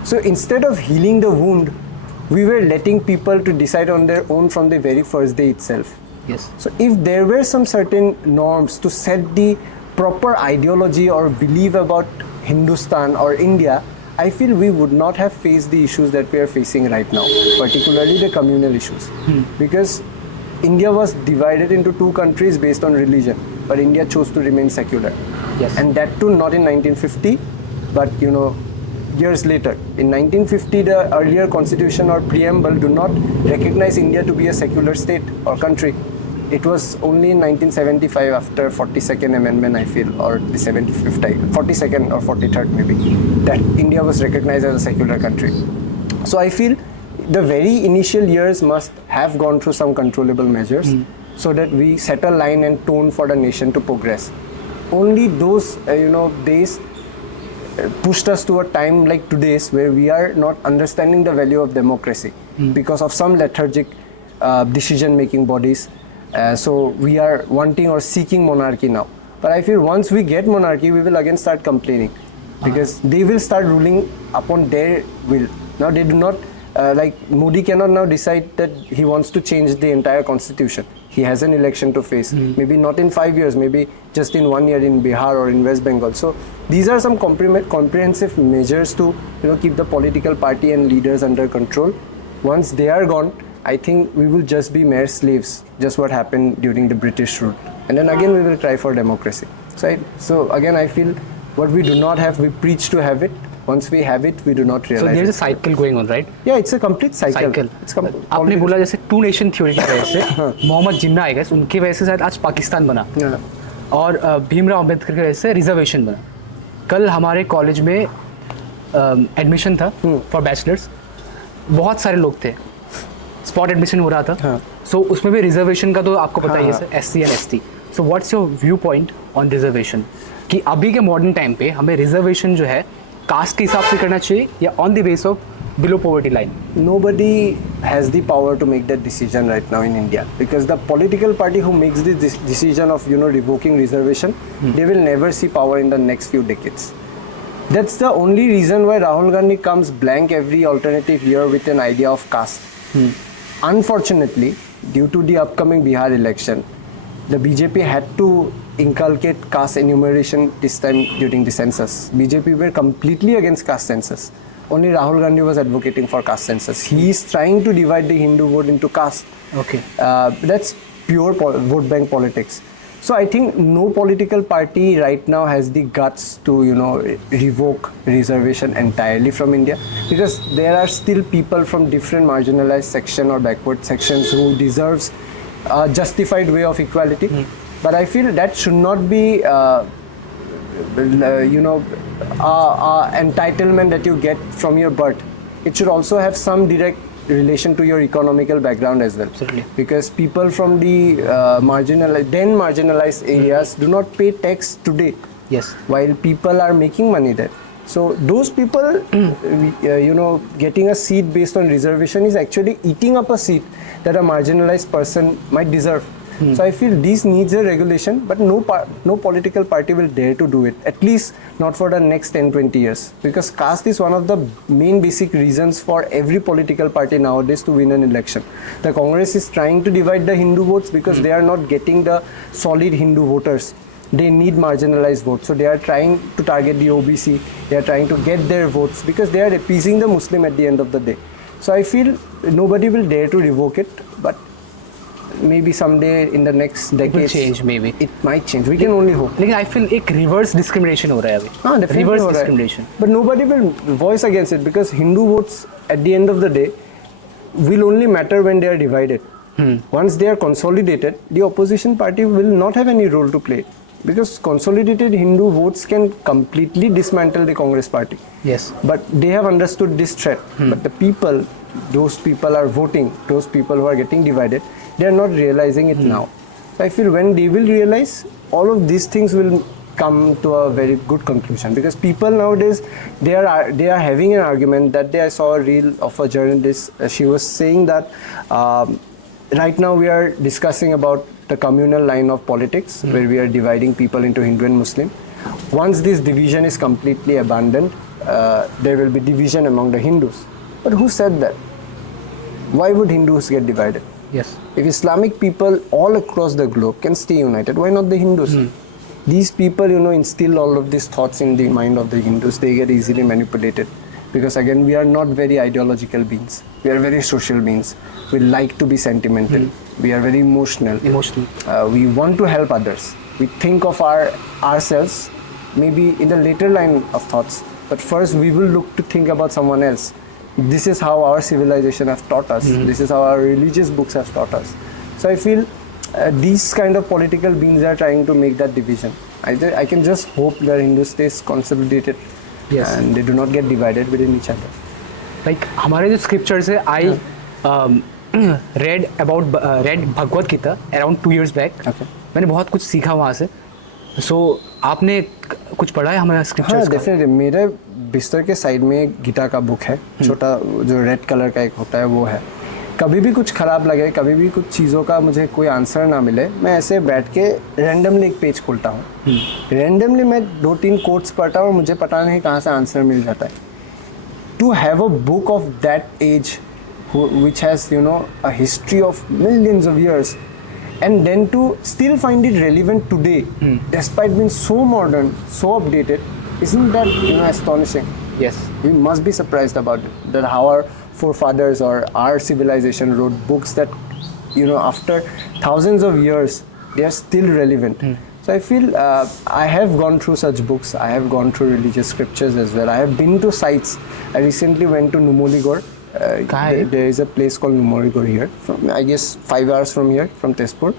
So instead of healing the wound, we were letting people to decide on their own from the very first day itself. Yes. So if there were some certain norms to set the proper ideology or belief about Hindustan or India, I feel we would not have faced the issues that we are facing right now, particularly the communal issues. Because India was divided into 2 countries based on religion, but India chose to remain secular. Yes. And that too not in 1950, but years later. In 1950, the earlier constitution or preamble do not recognize India to be a secular state or country. It was only in 1975, after 42nd amendment, I feel, or the 75th, 42nd or 43rd maybe, that India was recognized as a secular country. So I feel the very initial years must have gone through some controllable measures so that we set a line and tone for the nation to progress. Only those days pushed us to a time like today's, where we are not understanding the value of democracy because of some lethargic decision making bodies. So we are wanting or seeking monarchy now. But I feel once we get monarchy, we will again start complaining, because they will start ruling upon their will. Now they do not, like Modi cannot now decide that he wants to change the entire constitution. He has an election to face, maybe not in 5 years, maybe just in 1 year in Bihar or in West Bengal. So these are some comprehensive measures to keep the political party and leaders under control. Once they are gone, I think we will just be mere slaves, just what happened during the British rule. And then again we will try for democracy. So again I feel what we do not have, we preach to have it. Once we have it, we do not So realize there's a it. cycle going on, right? Yeah, it's a complete cycle. It's आपने बोला जैसे 2 नेशन थ्योरी की वजह से मोहम्मद जिन्ना आएगा, उनकी वजह से शायद आज पाकिस्तान बना, Yeah. और भीमराव अम्बेडकर की वजह से रिजर्वेशन बना. कल हमारे कॉलेज में एडमिशन था फॉर बैचलर्स, बहुत सारे लोग थे, स्पॉट एडमिशन हो रहा था. हाँ. सो उसमें भी रिजर्वेशन का तो आपको पता ही है हाँ. Sir, SC and ST. So what's your view point on reservation, कि अभी के मॉडर्न टाइम पे हमें रिजर्वेशन जो है कास्ट के हिसाब से करना चाहिए या on the base of below poverty line? Nobody has the power to make that decision right now in India, because the political party who makes this decision of revoking reservation, they will never see power in the next few decades. That's the only reason why Rahul Gandhi comes blank every alternative year with an idea of caste. Unfortunately, due to the upcoming Bihar election, the BJP had to inculcate caste enumeration this time during the census. BJP were completely against caste census. Only Rahul Gandhi was advocating for caste census. He is trying to divide the Hindu vote into caste. Okay. That's pure vote bank politics. So I think no political party right now has the guts to revoke reservation entirely from India, because there are still people from different marginalized section or backward sections who deserves a justified way of equality. But I feel that should not be entitlement that you get from your birth. It should also have some direct relation to your economical background as well. Absolutely. Because people from the marginalized areas do not pay tax today, Yes. while people are making money there. So those people, getting a seat based on reservation is actually eating up a seat that a marginalized person might deserve. So I feel this needs a regulation, but no political party will dare to do it, at least not for the next 10-20 years, because caste is one of the main basic reasons for every political party nowadays to win an election. The Congress is trying to divide the Hindu votes because they are not getting the solid Hindu voters. they need marginalized votes. So they are trying to target the OBC, they are trying to get their votes because they are appeasing the Muslim at the end of the day. So I feel nobody will dare to revoke it, but maybe someday in the next It will decades change maybe. it might change. We can only hope. लेकिन I feel एक reverse discrimination हो रहा है अभी. हाँ, definitely Reverse हो रहा है. discrimination. But nobody will voice against it because Hindu votes at the end of the day will only matter when they are divided. Once they are consolidated, the opposition party will not have any role to play because consolidated Hindu votes can completely dismantle the Congress party. Yes. But they have understood this threat. But the people, those people are voting, those people who are getting divided, they are not realizing it now. So I feel when they will realize, all of these things will come to a very good conclusion because people nowadays they are having an argument. That day I saw a reel of a journalist. She was saying that right now we are discussing about the communal line of politics where we are dividing people into Hindu and Muslim. Once this division is completely abandoned, there will be division among the Hindus. But who said that? Why would Hindus get divided? Yes. If Islamic people all across the globe can stay united, why not the Hindus? These people, instill all of these thoughts in the mind of the Hindus. They get easily manipulated. Because again, we are not very ideological beings. We are very social beings. We like to be sentimental. We are very emotional. We want to help others. We think of ourselves maybe in the later line of thoughts. But first we will look to think about someone else. This is how our civilization has taught us. This is how our religious books have taught us. So I feel these kind of political beings are trying to make that division. I can just hope that Hindu stays consolidated. Yes. And they do not get divided within each other. Like हमारे जो scriptures है, I read Bhagavad Gita around 2 years back. Okay. मैंने बहुत कुछ सीखा वहाँ से. So आपने कुछ पढ़ा है हमारे scriptures हाँ, का? डेफिनेटली. मेरे बिस्तर के साइड में एक गीता का बुक है, छोटा जो रेड कलर का एक होता है वो है. कभी भी कुछ ख़राब लगे, कभी भी कुछ चीज़ों का मुझे कोई आंसर ना मिले, मैं ऐसे बैठ के रैंडमली एक पेज खोलता हूँ. रैंडमली मैं 2-3 कोट्स पढ़ता हूँ और मुझे पता नहीं कहाँ से आंसर मिल जाता है. To have a book of that age which has a history of millions of years and then to still find it relevant today despite being so modern, so updated, isn't that astonishing? Yes. We must be surprised about it, that how our forefathers or our civilization wrote books that after thousands of years they are still relevant. So I feel I have gone through such books. I have gone through religious scriptures as well. I have been to sites. I recently went to Numoligarh. There is a place called Numoligarh here, from I guess 5 hours from here, from Tezpur.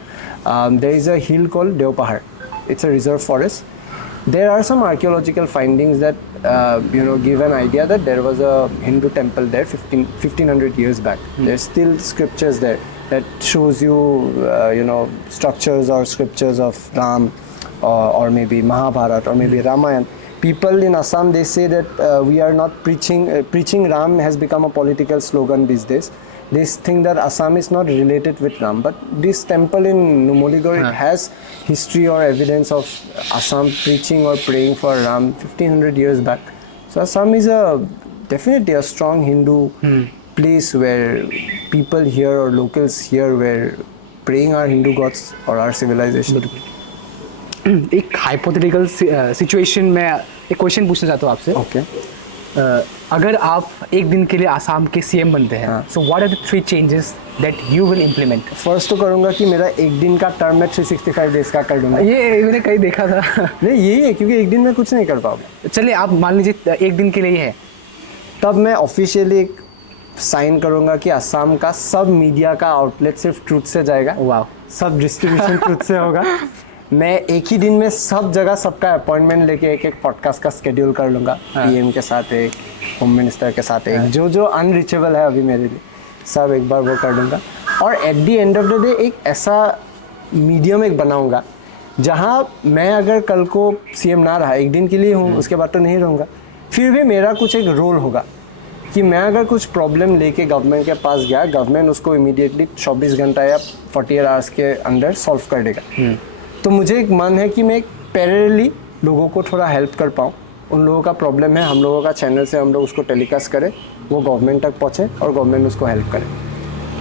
There is a hill called Deopahar. It's a reserve forest. There are some archaeological findings that give an idea that there was a Hindu temple there 1500 years back. There's still scriptures there that shows you structures or scriptures of Ram or maybe Mahabharata or maybe Ramayana. People in Assam, they say that we are not preaching Ram has become a political slogan these days. They think that Assam is not related with Ram, but this temple in Numoligarh, it has history or evidence of Assam preaching or praying for Ram 1500 years back. So Assam is definitely a strong Hindu place where people here or locals here were praying our Hindu gods or our civilization. एक हाइपोथेटिकल सिचुएशन में एक क्वेश्चन पूछना चाहता हूँ आपसे. Okay. अगर आप एक दिन के लिए आसाम के सीएम बनते हैं, so what are the 3 changes that you will implement? First तो करूँगा कि मेरा एक दिन का टर्म में 365 डेज का कर दूँगा. ये मैंने कहीं देखा था. नहीं, यही है, क्योंकि एक दिन में कुछ नहीं कर पाओगे. चलिए आप मान लीजिए एक दिन के लिए है, तब मैं ऑफिशियली एक साइन करूँगा कि असम का सब मीडिया का आउटलेट सिर्फ ट्रूथ से जाएगा. वाह. सब डिस्ट्रीब्यूशन ट्रूथ से होगा. मैं एक ही दिन में सब जगह सबका अपॉइंटमेंट लेके एक पॉडकास्ट का स्केड्यूल कर लूँगा. पीएम के साथ एक, होम मिनिस्टर के साथ एक, जो अनरीचेबल है अभी मेरे लिए, सब एक बार वो कर लूँगा. और eight the end of the day एक ऐसा मीडियम एक बनाऊँगा जहाँ मैं अगर कल को सीएम ना रहा, एक दिन के लिए हूँ, उसके बाद तो नहीं रहूँगा, फिर भी मेरा कुछ एक रोल होगा कि मैं अगर कुछ प्रॉब्लम लेके गवर्नमेंट के पास गया, गवर्नमेंट उसको इमीडिएटली 24 घंटा या 48 आवर्स के अंदर सॉल्व कर देगा. तो मुझे एक मन है कि मैं एक पैरेलली लोगों को थोड़ा हेल्प कर पाऊँ. उन लोगों का प्रॉब्लम है, हम लोगों का चैनल से हम लोग उसको टेलीकास्ट करें, वो गवर्नमेंट तक पहुँचे और गवर्नमेंट उसको हेल्प करे.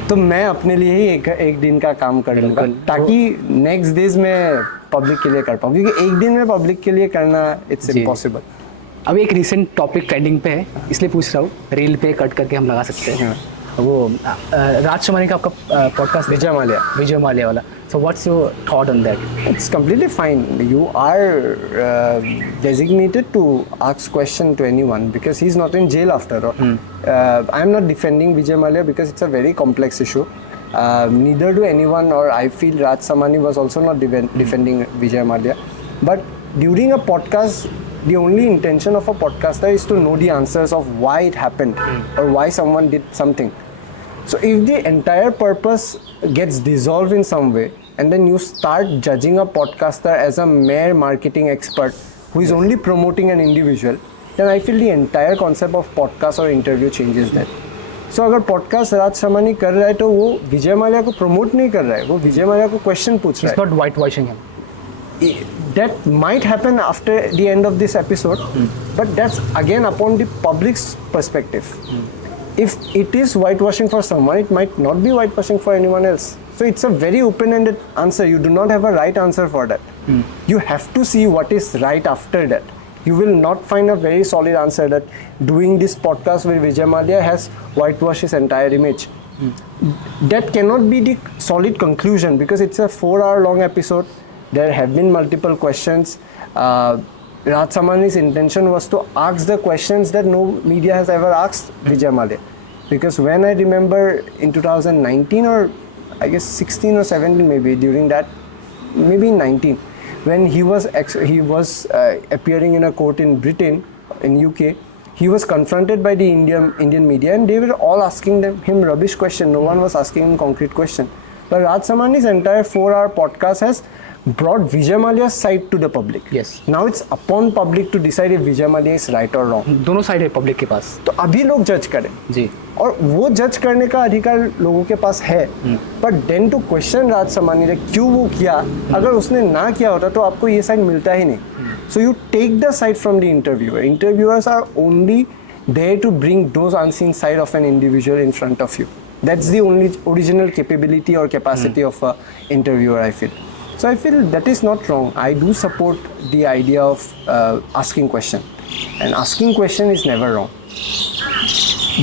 तो मैं अपने लिए ही एक दिन का काम कर लूँगा ताकि नेक्स्ट डेज में पब्लिक के लिए कर पाऊँ, क्योंकि एक दिन में पब्लिक के लिए करना इट्स जी। इम्पॉसिबल। अभी एक रिसेंट टॉपिक ट्रेंडिंग पे है, इसलिए पूछ रहा हूँ, रील पे कट करके हम लगा सकते हैं। वो राज शमानी का आपका पॉडकास्ट विजय माल्या वाला, so what's your thought on that? It's completely fine. You are designated to ask question to anyone because he's not in jail after all. I'm not defending Vijay Mallya because it's a very complex issue. Neither do anyone, or I feel Raj Samani was also not defending Vijay Mallya. But during a podcast, the only intention of a podcaster is to know the answers of why it happened or why someone did something. So if the entire purpose gets dissolved in some way, and then you start judging a podcaster as a mere marketing expert who is only promoting an individual, then I feel the entire concept of podcast or interview changes that. So अगर podcast राज शमानी कर रहा है तो वो विजय माल्या को promote नहीं कर रहा है, वो विजय माल्या को question पूछ रहा है. It's not whitewashing him. That might happen after the end of this episode, but that's again upon the public's perspective. If it is whitewashing for someone, it might not be whitewashing for anyone else. So it's a very open-ended answer. You do not have a right answer for that. You have to see what is right after that. You will not find a very solid answer that doing this podcast with Vijay Mallya has whitewashed his entire image. That cannot be the solid conclusion because it's a 4-hour long episode. There have been multiple questions. Raj Samani's intention was to ask the questions that no media has ever asked Vijay Mallya. Because when I remember in 2019 or I guess 16 or 17 maybe, during that, maybe 19, when he was appearing in a court in Britain, in UK, he was confronted by the Indian media and they were all asking him rubbish question. No one was asking him concrete question. But Raj Samani's entire 4-hour podcast has brought Vijay Mallya's side to the public. Yes. Now it's upon public to decide if Vijay Mallya is right or wrong. दोनों साइड है पब्लिक के पास. तो अभी लोग जज करें जी. और वो जज करने का अधिकार लोगों के पास है. बट देन टू क्वेश्चन राज समानी ने क्यों वो किया, अगर उसने ना किया होता तो आपको ये साइड मिलता ही नहीं. So you take the side from the interviewer. Interviewers are only there to bring those unseen side of an individual in front of you. That's the only original capability or capacity of a interviewer, I feel. So I feel that is not wrong. I do support the idea of asking question, and asking question is never wrong.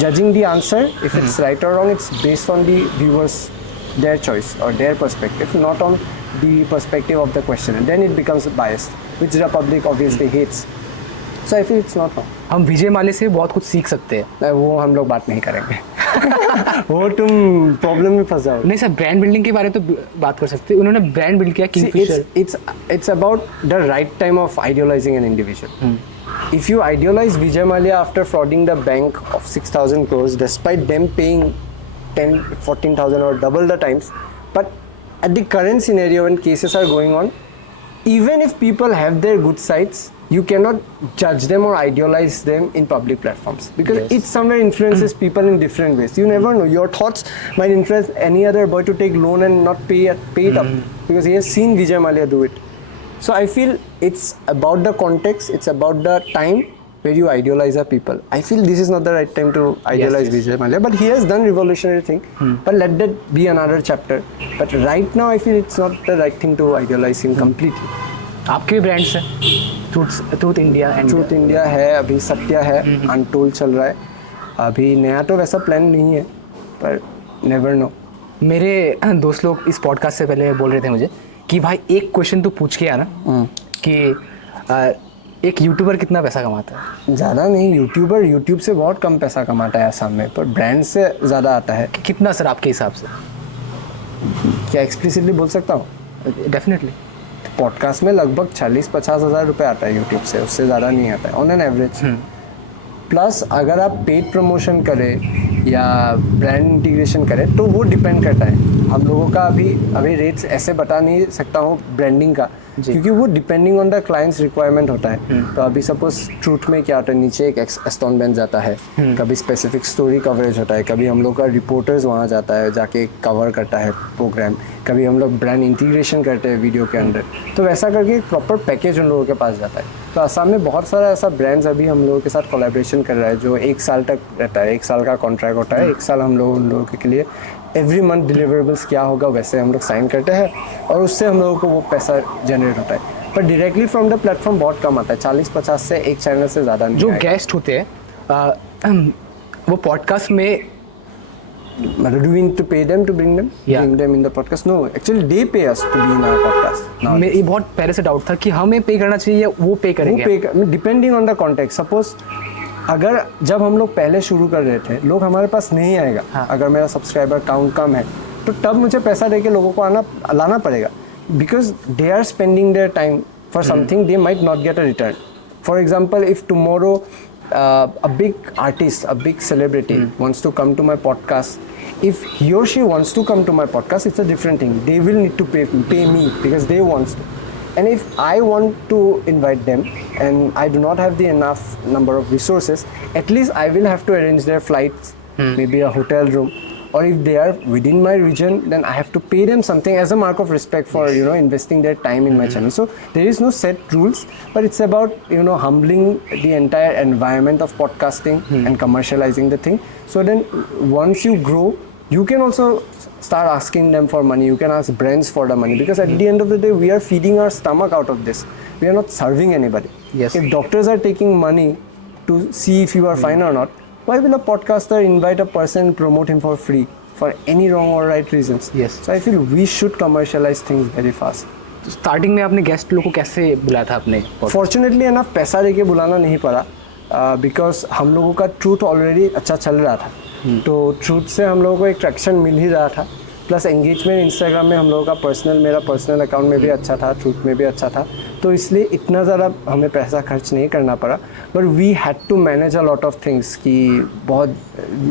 Judging the answer, if it's right or wrong, it's based on the viewers, their choice or their perspective, not on the perspective of the questioner. Then it becomes biased, which the public obviously hates. So I feel it's not wrong. हम विजय माल्या से बहुत कुछ सीख सकते हैं. वो हम लोग बात नहीं करेंगे. वो तुम प्रॉब्लम में फंस जाओ. नहीं सर, ब्रांड बिल्डिंग के बारे में तो बात कर सकते हैं. उन्होंने ब्रांड बिल्ड किया Kingfisher. It's about the right time of idealizing an individual. If you idealize Vijay Mallya after frauding the bank of 6,000 crores despite them paying 10, 14,000 or double the times, but at the current scenario when cases are going on, even if people have their good sides, you cannot judge them or idealize them in public platforms because Yes. it somewhere influences people in different ways. You never know. Your thoughts might influence any other boy to take loan and not pay it up because he has seen Vijay Mallya do it. So I feel it's about the context. It's about the time where you idealize a people. I feel this is not the right time to idealize yes. Vijay Mallya, but he has done revolutionary thing. But let that be another chapter. But right now I feel it's not the right thing to idealize him completely. आपके ब्रांड्स हैं truth India and truth India है, अभी सत्या है, अनटोल्ड चल रहा है. अभी नया तो वैसा प्लान नहीं है, पर नेवर नो. मेरे दोस्त लोग इस पॉडकास्ट से पहले बोल रहे थे मुझे कि भाई एक क्वेश्चन तो पूछ के आना कि एक यूट्यूबर कितना पैसा कमाता है. ज़्यादा नहीं. यूट्यूब से बहुत कम पैसा कमाता है आसाम में, पर ब्रांड से ज़्यादा आता है. कितना सर आपके हिसाब से? क्या एक्सप्लिसिटली बोल सकता हूँ? डेफिनेटली. पॉडकास्ट में लगभग 40-50 हज़ार रुपये आता है यूट्यूब से, उससे ज़्यादा नहीं आता है ऑन एन एवरेज. प्लस अगर आप पेड प्रमोशन करें या ब्रांड इंटीग्रेशन करें तो वो डिपेंड करता है. हम लोगों का अभी रेट्स ऐसे बता नहीं सकता हूँ ब्रांडिंग का, क्योंकि वो depending on the clients requirement होता है. तो अभी सपोज ट्रूथ में क्या होता है, नीचे एक एस्टोन बेंच जाता है, कभी स्पेसिफिक स्टोरी कवरेज होता है, कभी हम लोग का रिपोर्टर्स वहाँ जाता है, जाके कवर करता है प्रोग्राम, कभी हम लोग ब्रांड इंटीग्रेशन करते हैं वीडियो के अंदर, तो वैसा करके एक प्रॉपर पैकेज उन लोगों के पास जाता है। तो असम में बहुत सारा ऐसा ब्रांड्स अभी हम लोगों के साथ कोलैबोरेशन कर रहा है जो 1 साल तक रहता है, 1 साल का कॉन्ट्रैक्ट होता है, 1 साल हम लोग उन लोगों के लिए एवरी मंथ डिलीवरेबल्स क्या होगा वैसे हम लोग साइन करते हैं और उससे हम लोगों को वो पैसा जनरेट होता है। पर डायरेक्टली फ्रॉम द प्लेटफॉर्म बहुत कम आता है, 40-50 से एक चैनल से ज़्यादा नहीं। जो गेस्ट होते हैं वो पॉडकास्ट में मतलब do we need to pay them to bring them? Yeah. Bring them in the podcast? No, actually they pay us to be in our podcast. Now, ये बहुत पहले से डाउट था कि हमें पे करना चाहिए या वो पे वो करेंगे। पे depending on the context. Suppose अगर जब हम लोग पहले शुरू कर रहे थे लोग हमारे पास नहीं आएगा, हाँ. अगर मेरा सब्सक्राइबर काउंट कम है तो तब मुझे पैसा दे के लोगों को लाना पड़ेगा, because they are spending their time for something they might not get a return. For example if tomorrow a big artist, a big celebrity wants to come to my podcast, if he or she wants to come to my podcast, it's a different thing. They will need to pay me because they want to. And if I want to invite them and I do not have the enough number of resources, at least I will have to arrange their flights, maybe a hotel room. Or if they are within my region, then I have to pay them something as a mark of respect for investing their time in my channel. So there is no set rules, but it's about humbling the entire environment of podcasting and commercializing the thing. So then once you grow, you can also start asking them for money. You can ask brands for the money, because at the end of the day we are feeding our stomach out of this. We are not serving anybody. Yes. If doctors are taking money to see if you are fine or not, why will a podcaster invite a person and promote him for free for any wrong or right reasons? Yes. So I feel we should commercialize things very fast. तो स्टार्टिंग में आपने गेस्ट लोगों को कैसे बुलाया था अपने podcast? Fortunately enough पैसा देके बुलाना नहीं पड़ा, बिकॉज हम लोगों का ट्रूथ ऑलरेडी अच्छा चल रहा था, तो ट्रूथ से हम लोगों को एक ट्रैक्शन मिल ही रहा था, प्लस एंगेजमेंट इंस्टाग्राम में हम लोगों का मेरा पर्सनल अकाउंट में भी अच्छा था, ट्रूथ में भी अच्छा था, तो इसलिए इतना ज़्यादा हमें पैसा खर्च नहीं करना पड़ा। But we had to manage a lot of things कि बहुत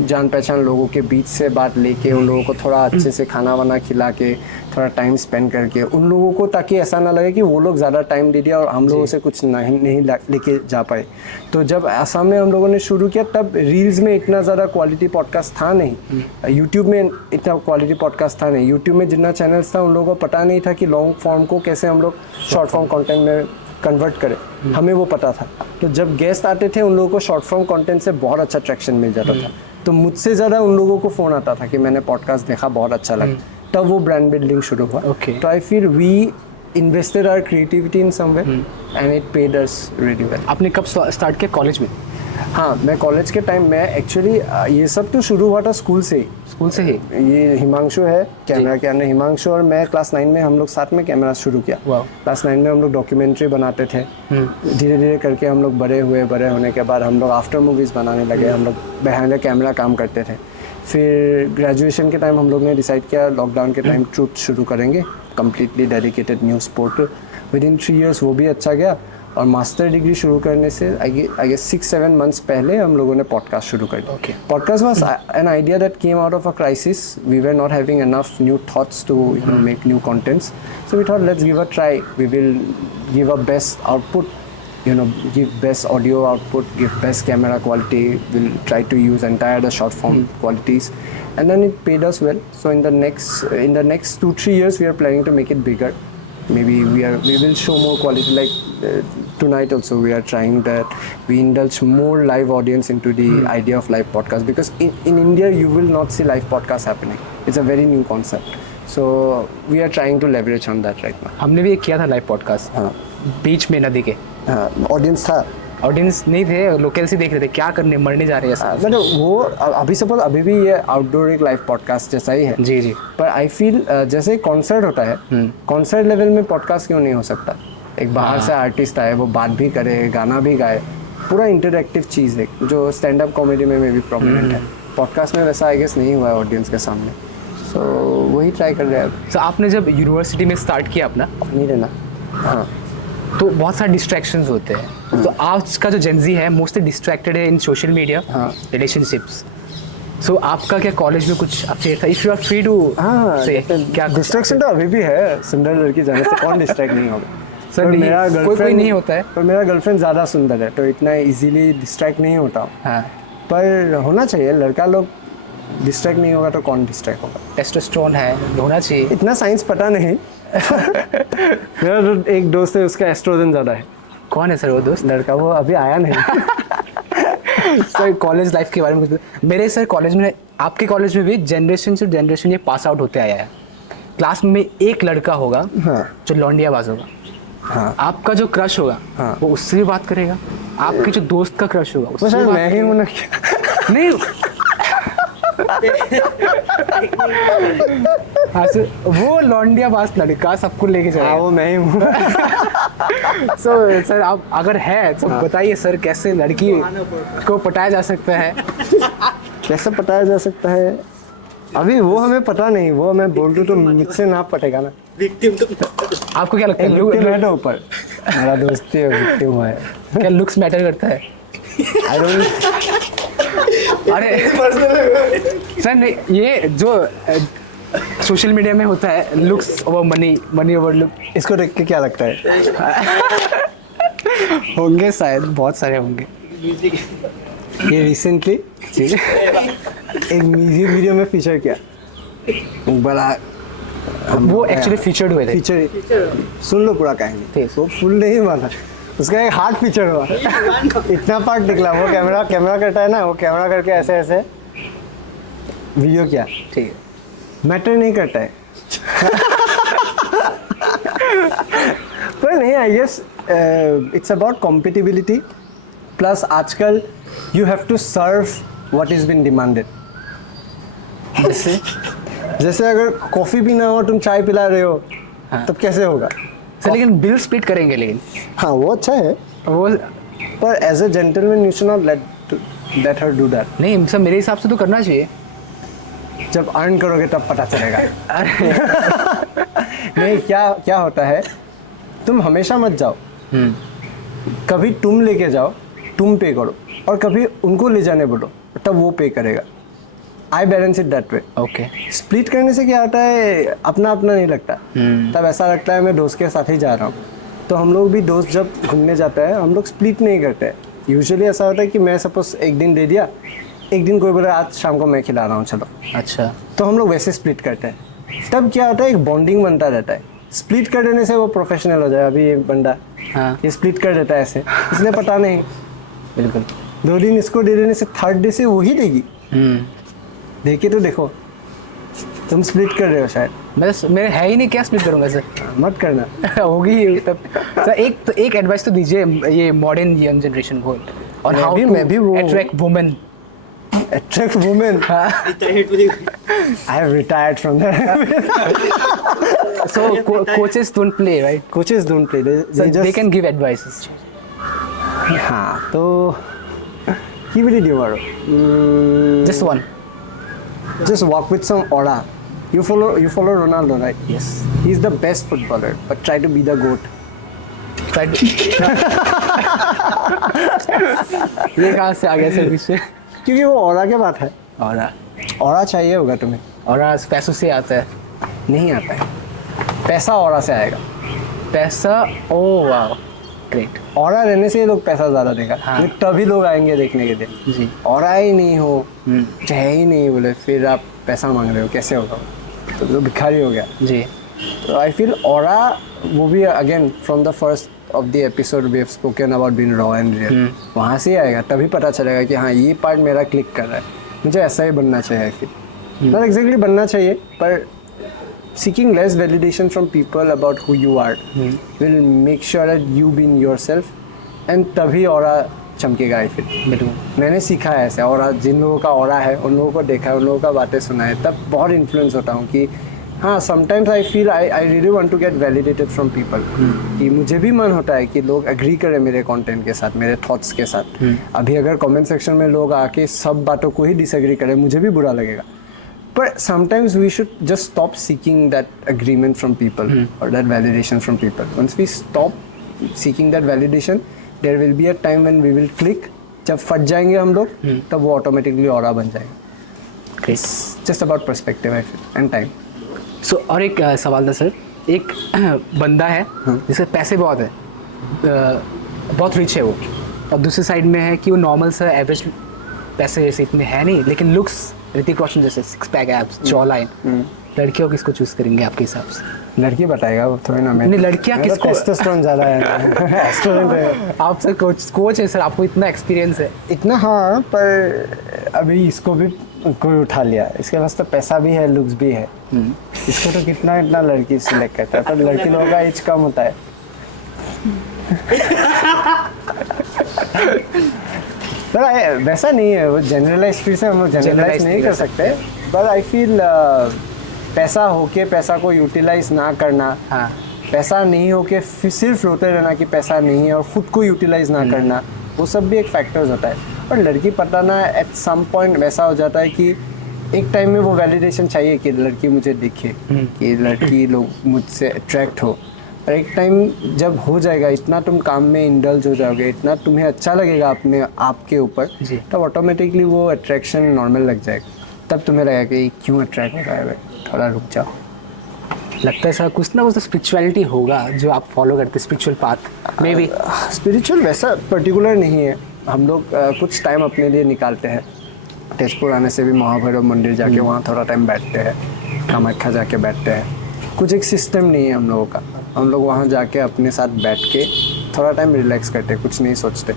जान पहचान लोगों के बीच से बात लेके उन लोगों को थोड़ा अच्छे से खाना वाना खिला के थोड़ा टाइम स्पेंड करके उन लोगों को, ताकि ऐसा ना लगे कि वो लोग ज़्यादा टाइम दे दिया और हम लोगों से कुछ नहीं लेके जा पाए। तो जब आसाम में हम लोगों ने शुरू किया तब रील्स में इतना ज़्यादा क्वालिटी पॉडकास्ट था नहीं, यूट्यूब में इतना क्वालिटी पॉडकास्ट था नहीं, यूट्यूब में जितना चैनल्स था उन लोगों को पता नहीं था कि लॉन्ग फॉर्म को कैसे हम लोग शॉर्ट फॉर्म कंटेंट में कन्वर्ट करें, हमें वो पता था। तो जब गेस्ट आते थे उन लोगों को शॉर्ट फॉर्म कंटेंट से बहुत अच्छा ट्रैक्शन मिल जाता था, तो मुझसे ज़्यादा उन लोगों को फ़ोन आता था कि मैंने पॉडकास्ट देखा, बहुत अच्छा लगा, तब वो ब्रांड बिल्डिंग शुरू हुआ। Okay. तो I feel we invested our creativity in somewhere and it paid us really well. आपने कब स्टार्ट किया? कॉलेज में? हाँ, मैं कॉलेज के टाइम में एक्चुअली ये सब तो शुरू हुआ था स्कूल से ही। स्कूल से ही? ये हिमांशु है कैमरा के अंदर, हिमांशु और मैं क्लास 9 में हम लोग साथ में कैमरा शुरू किया। Wow. क्लास 9 में हम लोग डॉक्यूमेंट्री बनाते थे, धीरे धीरे करके हम लोग बड़े होने के बाद हम लोग आफ्टर मूवीज़ बनाने लगे, हम लोग बिहाइंड द कैमरा काम करते थे। फिर ग्रेजुएशन के टाइम हम लोग ने डिसाइड किया लॉकडाउन के टाइम ट्रूथ शुरू करेंगे, completely dedicated news portal. Within 3 years वो भी अच्छा गया, और मास्टर डिग्री शुरू करने से आई गेस 6-7 months पहले हम लोगों ने पॉडकास्ट शुरू कर दिया। Okay. Podcast was an idea that came out of a crisis. We were not having enough new thoughts to make new contents. So we thought, let's give a try. We will give a best output, give best audio output, give best camera quality. We'll try to use entire the short form qualities, and then it paid us well. So in the next 2-3 years, we are planning to make it bigger. Maybe we will show more quality. Like tonight also, we are trying that we indulge more live audience into the idea of live podcast, because in India you will not see live podcast happening. It's a very new concept. So we are trying to leverage on that right now. हमने भी एक किया था लाइव पॉडकास्ट, हाँ, बीच में नदी के। ऑडियंस था, ऑडियंस नहीं थे, लोकल से देख रहे थे क्या करने, मरने जा रहे हैं सब। मतलब वो अभी भी ये आउटडोर एक लाइव पॉडकास्ट जैसा ही है। जी जी। पर आई फील जैसे कॉन्सर्ट होता है, कॉन्सर्ट लेवल में पॉडकास्ट क्यों नहीं हो सकता? एक बाहर से आर्टिस्ट आए, वो बात भी करे, गाना भी गाए, पूरा इंटरैक्टिव चीज़ है जो स्टैंड अप कॉमेडी में भी प्रोमिनेंट है। पॉडकास्ट में वैसा आई गेस नहीं हुआ है ऑडियंस के सामने, सो वही ट्राई कर रहे हैं। तो आपने जब यूनिवर्सिटी में स्टार्ट किया अपना, नहीं रहना, हाँ, तो बहुत सारे डिस्ट्रैक्शंस होते हैं, तो आज का जो जेनजी है मोस्टली डिस्ट्रैक्टेड है in social media, relationships. So आपका क्या कॉलेज में कुछ अपडेट था? If you are free to say क्या डिस्ट्रैक्शन तो अभी भी है, सुंदर लड़की जाने से कौन डिस्ट्रैक्ट नहीं होगा? सर मेरा कोई नहीं होता है, पर मेरा गर्लफ्रेंड ज़्यादा सुंदर है तो इतना इजीली डिस्ट्रैक्ट नहीं होता हूँ। हाँ, पर होना चाहिए, लड़का लोग डिस्ट्रैक्ट नहीं होगा तो कौन डिस्ट्रैक्ट होगा? टेस्टोस्टेरोन है, होना चाहिए। इतना साइंस पता नहीं। मेरा जो एक दोस्त है उसका एस्ट्रोजन ज़्यादा है। कौन है सर वो दोस्त? लड़का, वो अभी आया नहीं। सर कॉलेज लाइफ के बारे में कुछ मेरे सर कॉलेज में, आपके कॉलेज में भी जनरेशन से जनरेशन ये पास आउट होते आया है। क्लास में एक लड़का होगा हाँ। जो लौंडियाबाज होगा। हाँ। आपका जो क्रश होगा हाँ। वो उससे भी बात करेगा। आपके जो दोस्त का क्रश होगा वो उससे शायद भी बात मैं ही हूँ ना। नहीं। हाँ सर, वो लौंडियाबाज लड़का सबको लेके हाँ, जाएगा। वो मैं ही हूँ। सर आप अगर है तो बताइए सर, कैसे लड़की को पटाया जा सकता है? कैसे पटाया जा सकता है अभी वो हमें पता नहीं। वो मैं बोल दूँ तो मुझसे ना पटेगा ना। आपको क्या लगता है? विक्टिम है ना ऊपर, मेरा दोस्त ही विक्टिम है। क्या लुक्स मैटर करता है? I don't. अरे सर नहीं, ये जो सोशल मीडिया में होता है looks over money, money over look, इसको देख के क्या लगता है? होंगे शायद, बहुत सारे होंगे। ये रिसेंटली एक म्यूजिक वीडियो में फीचर किया, बड़ा वो एक्चुअली फीचर्ड हुए थे। फीचर सुन लो पूरा कहानी। ठीक। वो फुल नहीं माना, उसका एक हार्ट फीचर हुआ। इतना पार्ट निकला। वो कैमरा करता है ना, वो कैमरा करके ऐसे ऐसे वीडियो किया। ठीक है, मैटर नहीं करता है। पर नहीं, I guess it's about compatibility plus आजकल you have to serve what is been demanded. जैसे अगर कॉफ़ी भी ना हो, तुम चाय पिला रहे हो, हाँ। तब कैसे होगा? सर लेकिन बिल स्प्लिट करेंगे, लेकिन हाँ वो अच्छा है, वो पर as a gentleman you should not let her do that. नहीं सर, मेरे हिसाब से तो करना चाहिए। जब अर्न करोगे तब पता चलेगा। अरे नहीं, क्या होता है, तुम हमेशा मत जाओ। कभी तुम लेके जाओ, तुम पे करो, और कभी उनको ले जाने बोलो, तब वो पे करेगा। I balance it that way. Okay. Split करने से क्या होता है, अपना अपना नहीं लगता। तब ऐसा लगता है मैं दोस्त के साथ ही जा रहा हूँ। तो हम लोग भी दोस्त जब घूमने जाता है, हम लोग स्प्लिट नहीं करते। यूजुअली ऐसा होता है कि मैं सपोज एक दिन दे दिया, एक दिन कोई बोला आज शाम को मैं खिला रहा हूँ, चलो। अच्छा। तो हम लोग वैसे स्प्लिट करते हैं। तब क्या होता है, एक बॉन्डिंग बनता रहता है। स्प्लिट कर देने से वो प्रोफेशनल हो जाए। अभी ये बंदा हाँ। ये स्प्लिट कर देता है ऐसे, इसलिए पता नहीं। बिल्कुल। 2 दिन इसको दे देने से थर्ड डे से वही देगी। देखे तो देखो, तुम स्प्लिट कर रहे हो शायद। मेरे है ही नहीं, क्या स्प्लिट करूंगा सर? मत करना। होगी तब। सर एक एडवाइस तो दीजिए ये मॉडर्न यंग जनरेशन को, और हाउ मैं भी वो attract women. attract women. I have retired from that. So coaches don't play, right? Coaches don't play. They can give advices. हाँ, तो কি বুলি দিওঁ আৰু? Just one. Just walk with some aura. You follow Ronaldo, right? Yes. He's the best footballer, but try to be the GOAT. ये कहाँ से आ गया सर पीछे? क्योंकि वो ऑरा के बात है। और चाहिए होगा तुम्हें। और पैसों से आता है? नहीं आता है, पैसा ऑरा से आएगा। पैसा? ओह वाह, ग्रेट। ऑरा रहने से लोग पैसा ज़्यादा देगा। हाँ। तभी लोग आएंगे देखने के लिए। जी। ऑरा ही नहीं हो, चाहे ही नहीं बोले, फिर आप पैसा मांग रहे हो, कैसे होगा? तो भिखारी हो गया। जी। तो आई फील ऑरा, वो भी again from the first of the episode we have spoken about being raw and real, वहाँ से ही आएगा। तभी पता चलेगा कि हाँ ये पार्ट मेरा क्लिक कर रहा है, मुझे ऐसा ही बनना चाहिए। आई फील नॉट एग्जैक्टली बनना चाहिए, पर seeking less validation from people about who you are will make sure that you be yourself, and तभी ऑरा चमकेगा। आई फील बिल्कुल। मैंने सीखा है ऐसे, और जिन लोगों का ऑरा है उन लोगों को देखा है, उन लोगों का बातें सुना है, तब बहुत इन्फ्लुएंस होता हूँ कि हाँ sometimes I feel I really want to get validated from people, कि मुझे भी मन होता है कि लोग एग्री करें मेरे कंटेंट के साथ, मेरे थॉट्स के साथ। अभी अगर कमेंट सेक्शन में लोग आके सब बातों को ही डिसएग्री करें, मुझे भी बुरा लगेगा। But sometimes we should just stop seeking that agreement from people or that validation from people. Once we stop seeking that validation, there will be a time when we will click. जब फट जाएंगे हम लोग, तब वो automatically ऑरा बन जाएगा। It's just about perspective, I feel, and time. So और एक सवाल था सर, एक बंदा है जिसके पैसे बहुत है, बहुत रिच है वो, और दूसरी साइड में है कि वो नॉर्मल सा एवरेज पैसे जैसे इतने हैं नहीं, लेकिन लुक्स ऋतिक रोशन जैसे 6 पैक एब्स, जॉ लाइन, लड़कियों किसको चूज करेंगे आपके हिसाब से? लड़की बताएगा वो, थोड़ी ना मैं। नहीं, लड़कियां किसको? टेस्टोस्टेरोन ज़्यादा है स्टूडेंट है। आप सर कोच है सर, आपको इतना एक्सपीरियंस है। इतना हाँ, पर अभी इसको भी कोई उठा लिया, इसके पास तो पैसा भी है, लुक्स भी है, इसको तो कितना इतना लड़की सिलेक्ट करता है, पर लड़की लोगों का एज कम होता है। पर वैसा नहीं है, वो जनरलाइज, फिर से हम लोग जनरलाइज नहीं कर सकते, बट आई फील पैसा होके पैसा को यूटिलाइज ना करना, हाँ, पैसा नहीं होके फिर सिर्फ रोते रहना कि पैसा नहीं है और खुद को यूटिलाइज ना करना, वो सब भी एक फैक्टर्स होता है। और लड़की पता ना एट सम पॉइंट वैसा हो जाता है कि एक टाइम में वो वैलिडेशन चाहिए कि लड़की मुझे दिखे, कि लड़की लोग मुझसे अट्रैक्ट हो, और एक टाइम जब हो जाएगा, इतना तुम काम में इंडल्ज हो जाओगे, इतना तुम्हें अच्छा लगेगा अपने आप के ऊपर, तब ऑटोमेटिकली वो अट्रैक्शन नॉर्मल लग जाएगा। तब तुम्हें लगेगा कि क्यों अट्रैक्ट हो रहा है, थोड़ा रुक जाओ। लगता है सर कुछ ना कुछ तो स्पिरिचुअलिटी होगा जो आप फॉलो करते, spiritual path may be. Spiritual वैसा पर्टिकुलर नहीं है, हम लोग कुछ टाइम अपने लिए निकालते हैं, तेजपुर आने से भी महाभैरव मंदिर जाके वहाँ थोड़ा टाइम बैठते हैं, कामाख्या जाके बैठते हैं, कुछ एक सिस्टम नहीं है हम लोगों का, हम लोग वहाँ जाके अपने साथ बैठ के थोड़ा टाइम रिलैक्स करते हैं, कुछ नहीं सोचते,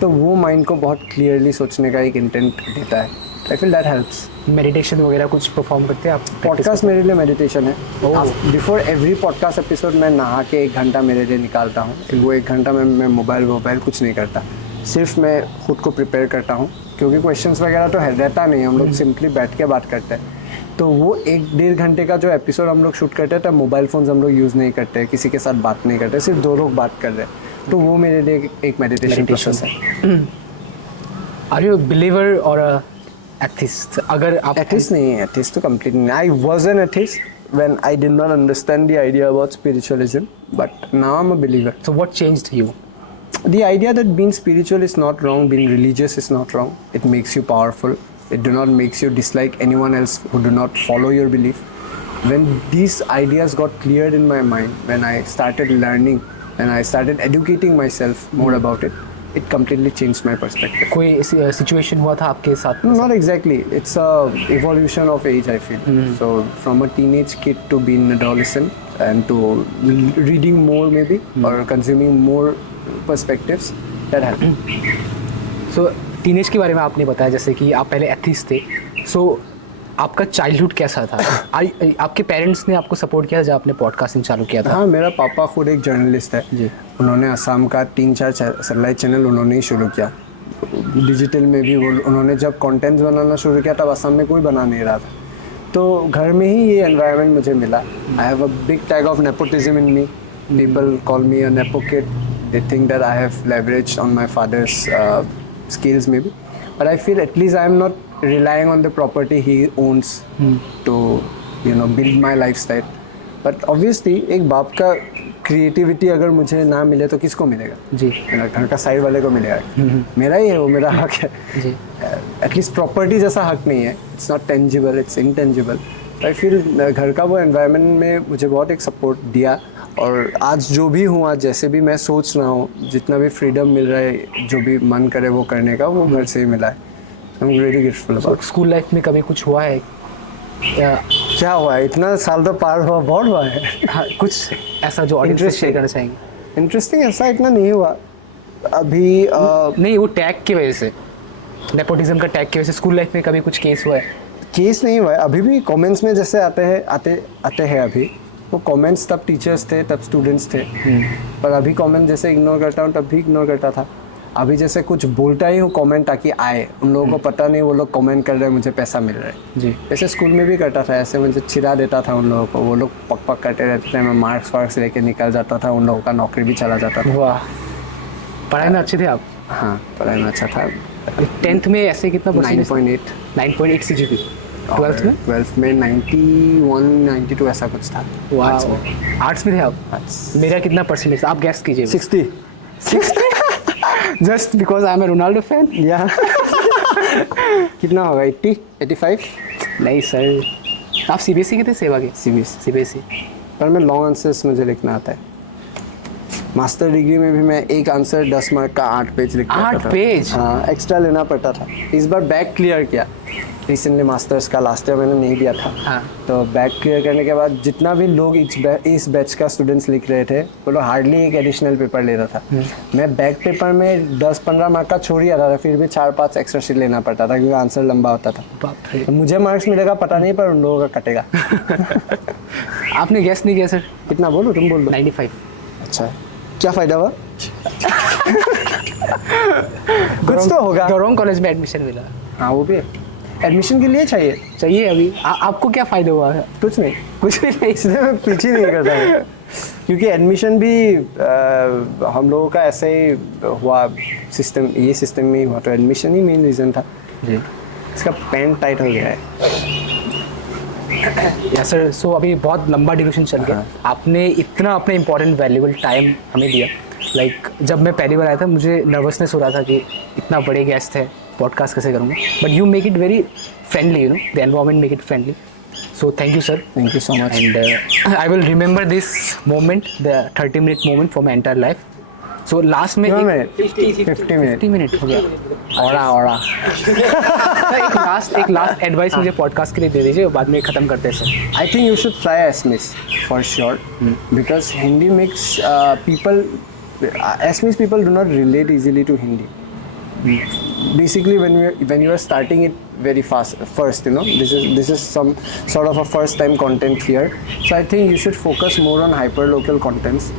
तो वो माइंड को बहुत क्लियरली सोचने का एक इंटेंट देता है। I feel that helps. Meditation वगैरह कुछ परफॉर्म करते हैं आप? पॉडकास्ट मेरे लिए मेडिटेशन है। बिफोर एवरी पॉडकास्ट एपिसोड मैं नहा के 1 घंटा मेरे लिए निकालता हूँ, वो 1 घंटा में मैं मोबाइल कुछ नहीं करता, सिर्फ मैं खुद को प्रिपेयर करता हूँ, क्योंकि क्वेश्चंस वगैरह तो रहता नहीं, हम लोग सिंपली बैठ के बात करते हैं। तो वो 1-1.5 घंटे का जो एपिसोड हम लोग शूट करते हैं, तब मोबाइल फ़ोन्स हम लोग यूज़ नहीं करते, किसी के साथ बात नहीं करते, सिर्फ 2 लोग बात कर रहे हैं, तो वो मेरे लिए एक मेडिटेशन प्रोसेस है। आर यू बिलीवर और एथिस्ट? अगर आप एथिस्ट नहीं है, एथिस्ट तो कंप्लीट नहीं। I was an atheist when I did not understand the idea about spiritualism, but now I am a believer. So what changed you? The idea that being spiritual is not wrong, being religious is not wrong. It makes you powerful. It do not makes you dislike anyone else who do not follow your belief. When these ideas got cleared in my mind, when I started learning and I started educating myself more about it, it completely changed my perspective. कोई सिचुएशन हुआ था आपके साथ? No, not exactly. It's a evolution of age, I feel. So from a teenage kid to being an adolescent and to reading more maybe or consuming more perspectives, that helped. So teenage के बारे में आपने बताया जैसे कि आप पहले एथिस्ट थे, सो आपका चाइल्डहुड कैसा था? आपके पेरेंट्स ने आपको सपोर्ट किया जब आपने पॉडकास्टिंग चालू किया था? हाँ, मेरा पापा खुद एक जर्नलिस्ट है जी। उन्होंने असम का 3-4 सैटेलाइट चैनल उन्होंने ही शुरू किया, डिजिटल में भी उन्होंने जब कंटेंट्स बनाना शुरू किया तब असम में कोई बना नहीं रहा था, तो घर में ही ये एनवायरनमेंट मुझे मिला। I have a big tag of nepotism in me, people call me a nepo kid, they think that I have leveraged on my father's skills maybe, but I feel at least I am not relying on the property he owns to build my lifestyle. But obviously एक बाप का creativity अगर मुझे ना मिले तो किसको मिलेगा? जी, मेरा घर का साइड वाले को मिलेगा, मेरा ही है वो, मेरा हक है जी। एटलीस्ट प्रॉपर्टी जैसा हक नहीं है, it's not tangible, it's intangible. I feel घर का वो एनवायरनमेंट में मुझे बहुत एक सपोर्ट दिया, और आज जो भी हूँ, आज जैसे भी मैं सोच रहा हूँ, जितना भी फ्रीडम मिल रहा है, जो भी मन करे वो करने का, वो घर से ही मिला है। I am very grateful about. School life में कभी कुछ हुआ है? क्या हुआ है? इतना साल तो पार हुआ, बहुत हुआ है। हाँ, कुछ ऐसा जो ऑडियंस से शेयर करना चाहेंगे? इंटरेस्टिंग ऐसा इतना नहीं हुआ अभी। नहीं, वो टैग की वजह से, नेपोटिज्म का टैग की वजह से स्कूल लाइफ में कभी कुछ केस हुआ है? केस नहीं हुआ है अभी भी। कमेंट्स में जैसे आते हैं अभी, वो कमेंट्स तब टीचर्स थे, तब स्टूडेंट्स थे, पर अभी कमेंट जैसे इग्नोर करता हूँ, तब भी इग्नोर करता था। अभी जैसे कुछ बोलता ही हूँ कमेंट ताकि आए, उन लोगों को पता नहीं वो लोग कमेंट कर रहे हैं, मुझे पैसा मिल रहा है जी। ऐसे स्कूल में भी करता था, ऐसे मुझे चिढ़ा देता था उन लोगों को, वो लोग पक करते रहते थे, मैं मार्क्स लेके निकल जाता था, उन लोगों का नौकरी भी चला जाता था। वाह, पढ़ाई में अच्छे थे आप? हाँ, पढ़ाई में अच्छा था। 10th में ऐसे कितना परसेंटेज? 9.8 CGP। 12th में? 12th में 91-92 ऐसा कुछ था। आर्ट्स में थे आप? मेरा कितना परसेंटेज? आप गेस कीजिए। 60 just because I am a Ronaldo fan? या कितना होगा? 80-85? नहीं सर, आप CBSE के थे? सेवा के? CBSE। CBSE। पर मैं लॉन्ग आंसर्स मुझे लिखना आता है। मास्टर डिग्री में भी मैं एक आंसर 10 मार्क का 8 पेज लिख के आता 8 था। पेज? हाँ, एक्स्ट्रा लेना पड़ता था। इस बार बैक क्लियर किया रिसेंटली, मास्टर्स का लास्ट ईयर मैंने नहीं दिया था। हाँ। तो बैक क्लियर करने के बाद जितना भी लोग इस बैच का स्टूडेंट्स लिख रहे थे वो लोग हार्डली एक एडिशनल पेपर ले रहा था। मैं बैक पेपर में 10-15 मार्क का छोड़ ही आता था, फिर भी 4-5 एक्स्ट्रा शीट लेना पड़ता था क्योंकि आंसर लंबा होता था। बाप रे। तो मुझे मार्क्स मिलेगा पता नहीं, पर उन लोगों का कटेगा। आपने गेस नहीं किया सर? कितना बोलो, तुम बोल दो। 95। अच्छा, क्या फायदा हुआ? कुछ तो होगा। गौरव कॉलेज में एडमिशन मिला। हाँ, वो भी है, एडमिशन के लिए चाहिए अभी आपको क्या फ़ायदा हुआ है? कुछ नहीं, कुछ भी नहीं। इसलिए मैं पीछे नहीं करता हूँ क्योंकि एडमिशन भी हम लोगों का ऐसे ही हुआ, ये सिस्टम में ही हुआ, तो एडमिशन ही मेन रीज़न था जी। इसका पैंट टाइट हो गया है। या सर, सो अभी बहुत लंबा ड्यूरेशन चल गया। आपने इतना अपने इंपॉर्टेंट वैल्यूबल टाइम हमें दिया। लाइक जब मैं पहली बार आया था मुझे नर्वसनेस हो रहा था कि इतना बड़े गेस्ट है, पॉडकास्ट कैसे करूँगा, but you make it very friendly, you know, the environment make it friendly. So thank you, sir. Thank you so much. And I will remember this moment, the 30-minute moment for my entire life. So last में 50 मिनट 50 मिनट हो गया। और एक लास्ट एडवाइस मुझे पॉडकास्ट के लिए दे दीजिए, बाद में ख़त्म करते हैं sir. I think you should try SMIS for sure because Hindi makes people, SMIS people do not relate easily to Hindi. Basically, when you are starting it very first, you know, this is some sort of a first time content here. So I think you should focus more on hyper local contents.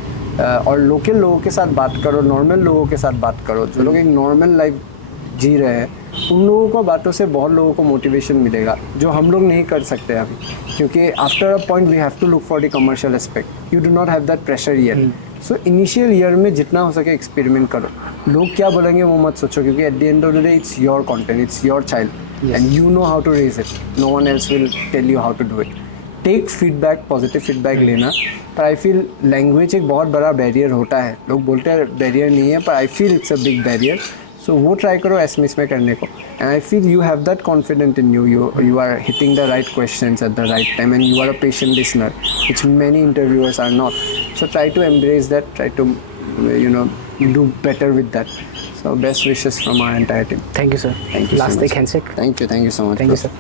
और लोकल लोगों के साथ बात करो, नॉर्मल लोगों के साथ बात करो, जो लोग एक नॉर्मल लाइफ जी रहे हैं, उन लोगों को बातों से बहुत लोगों को मोटिवेशन मिलेगा जो हम लोग नहीं कर सकते अभी, क्योंकि after a point we have to look for the commercial aspect. You do not have that pressure year. So initial year में जितना हो सके एक्सपेरिमेंट करो। लोग क्या बोलेंगे वो मत सोचो, क्योंकि at the end of the day it's your content, it's your child and you know how to raise it, no one else will tell you how to do it. Take feedback, positive feedback लेना। पर आई फील लैंग्वेज एक बहुत बड़ा बैरियर होता है। लोग बोलते हैं बैरियर नहीं है, पर I feel it's a big barrier. So वो ट्राई करो एसएमएस में करने को, and I feel you have that confident in you are hitting the right questions at the right time and you are a patient listener, which many interviewers are not. So try to embrace that, try to do better with that. So best wishes from our entire team. Thank you, sir. Thank you so Last much. एक handshake. Thank you so much. Thank you, bro. sir.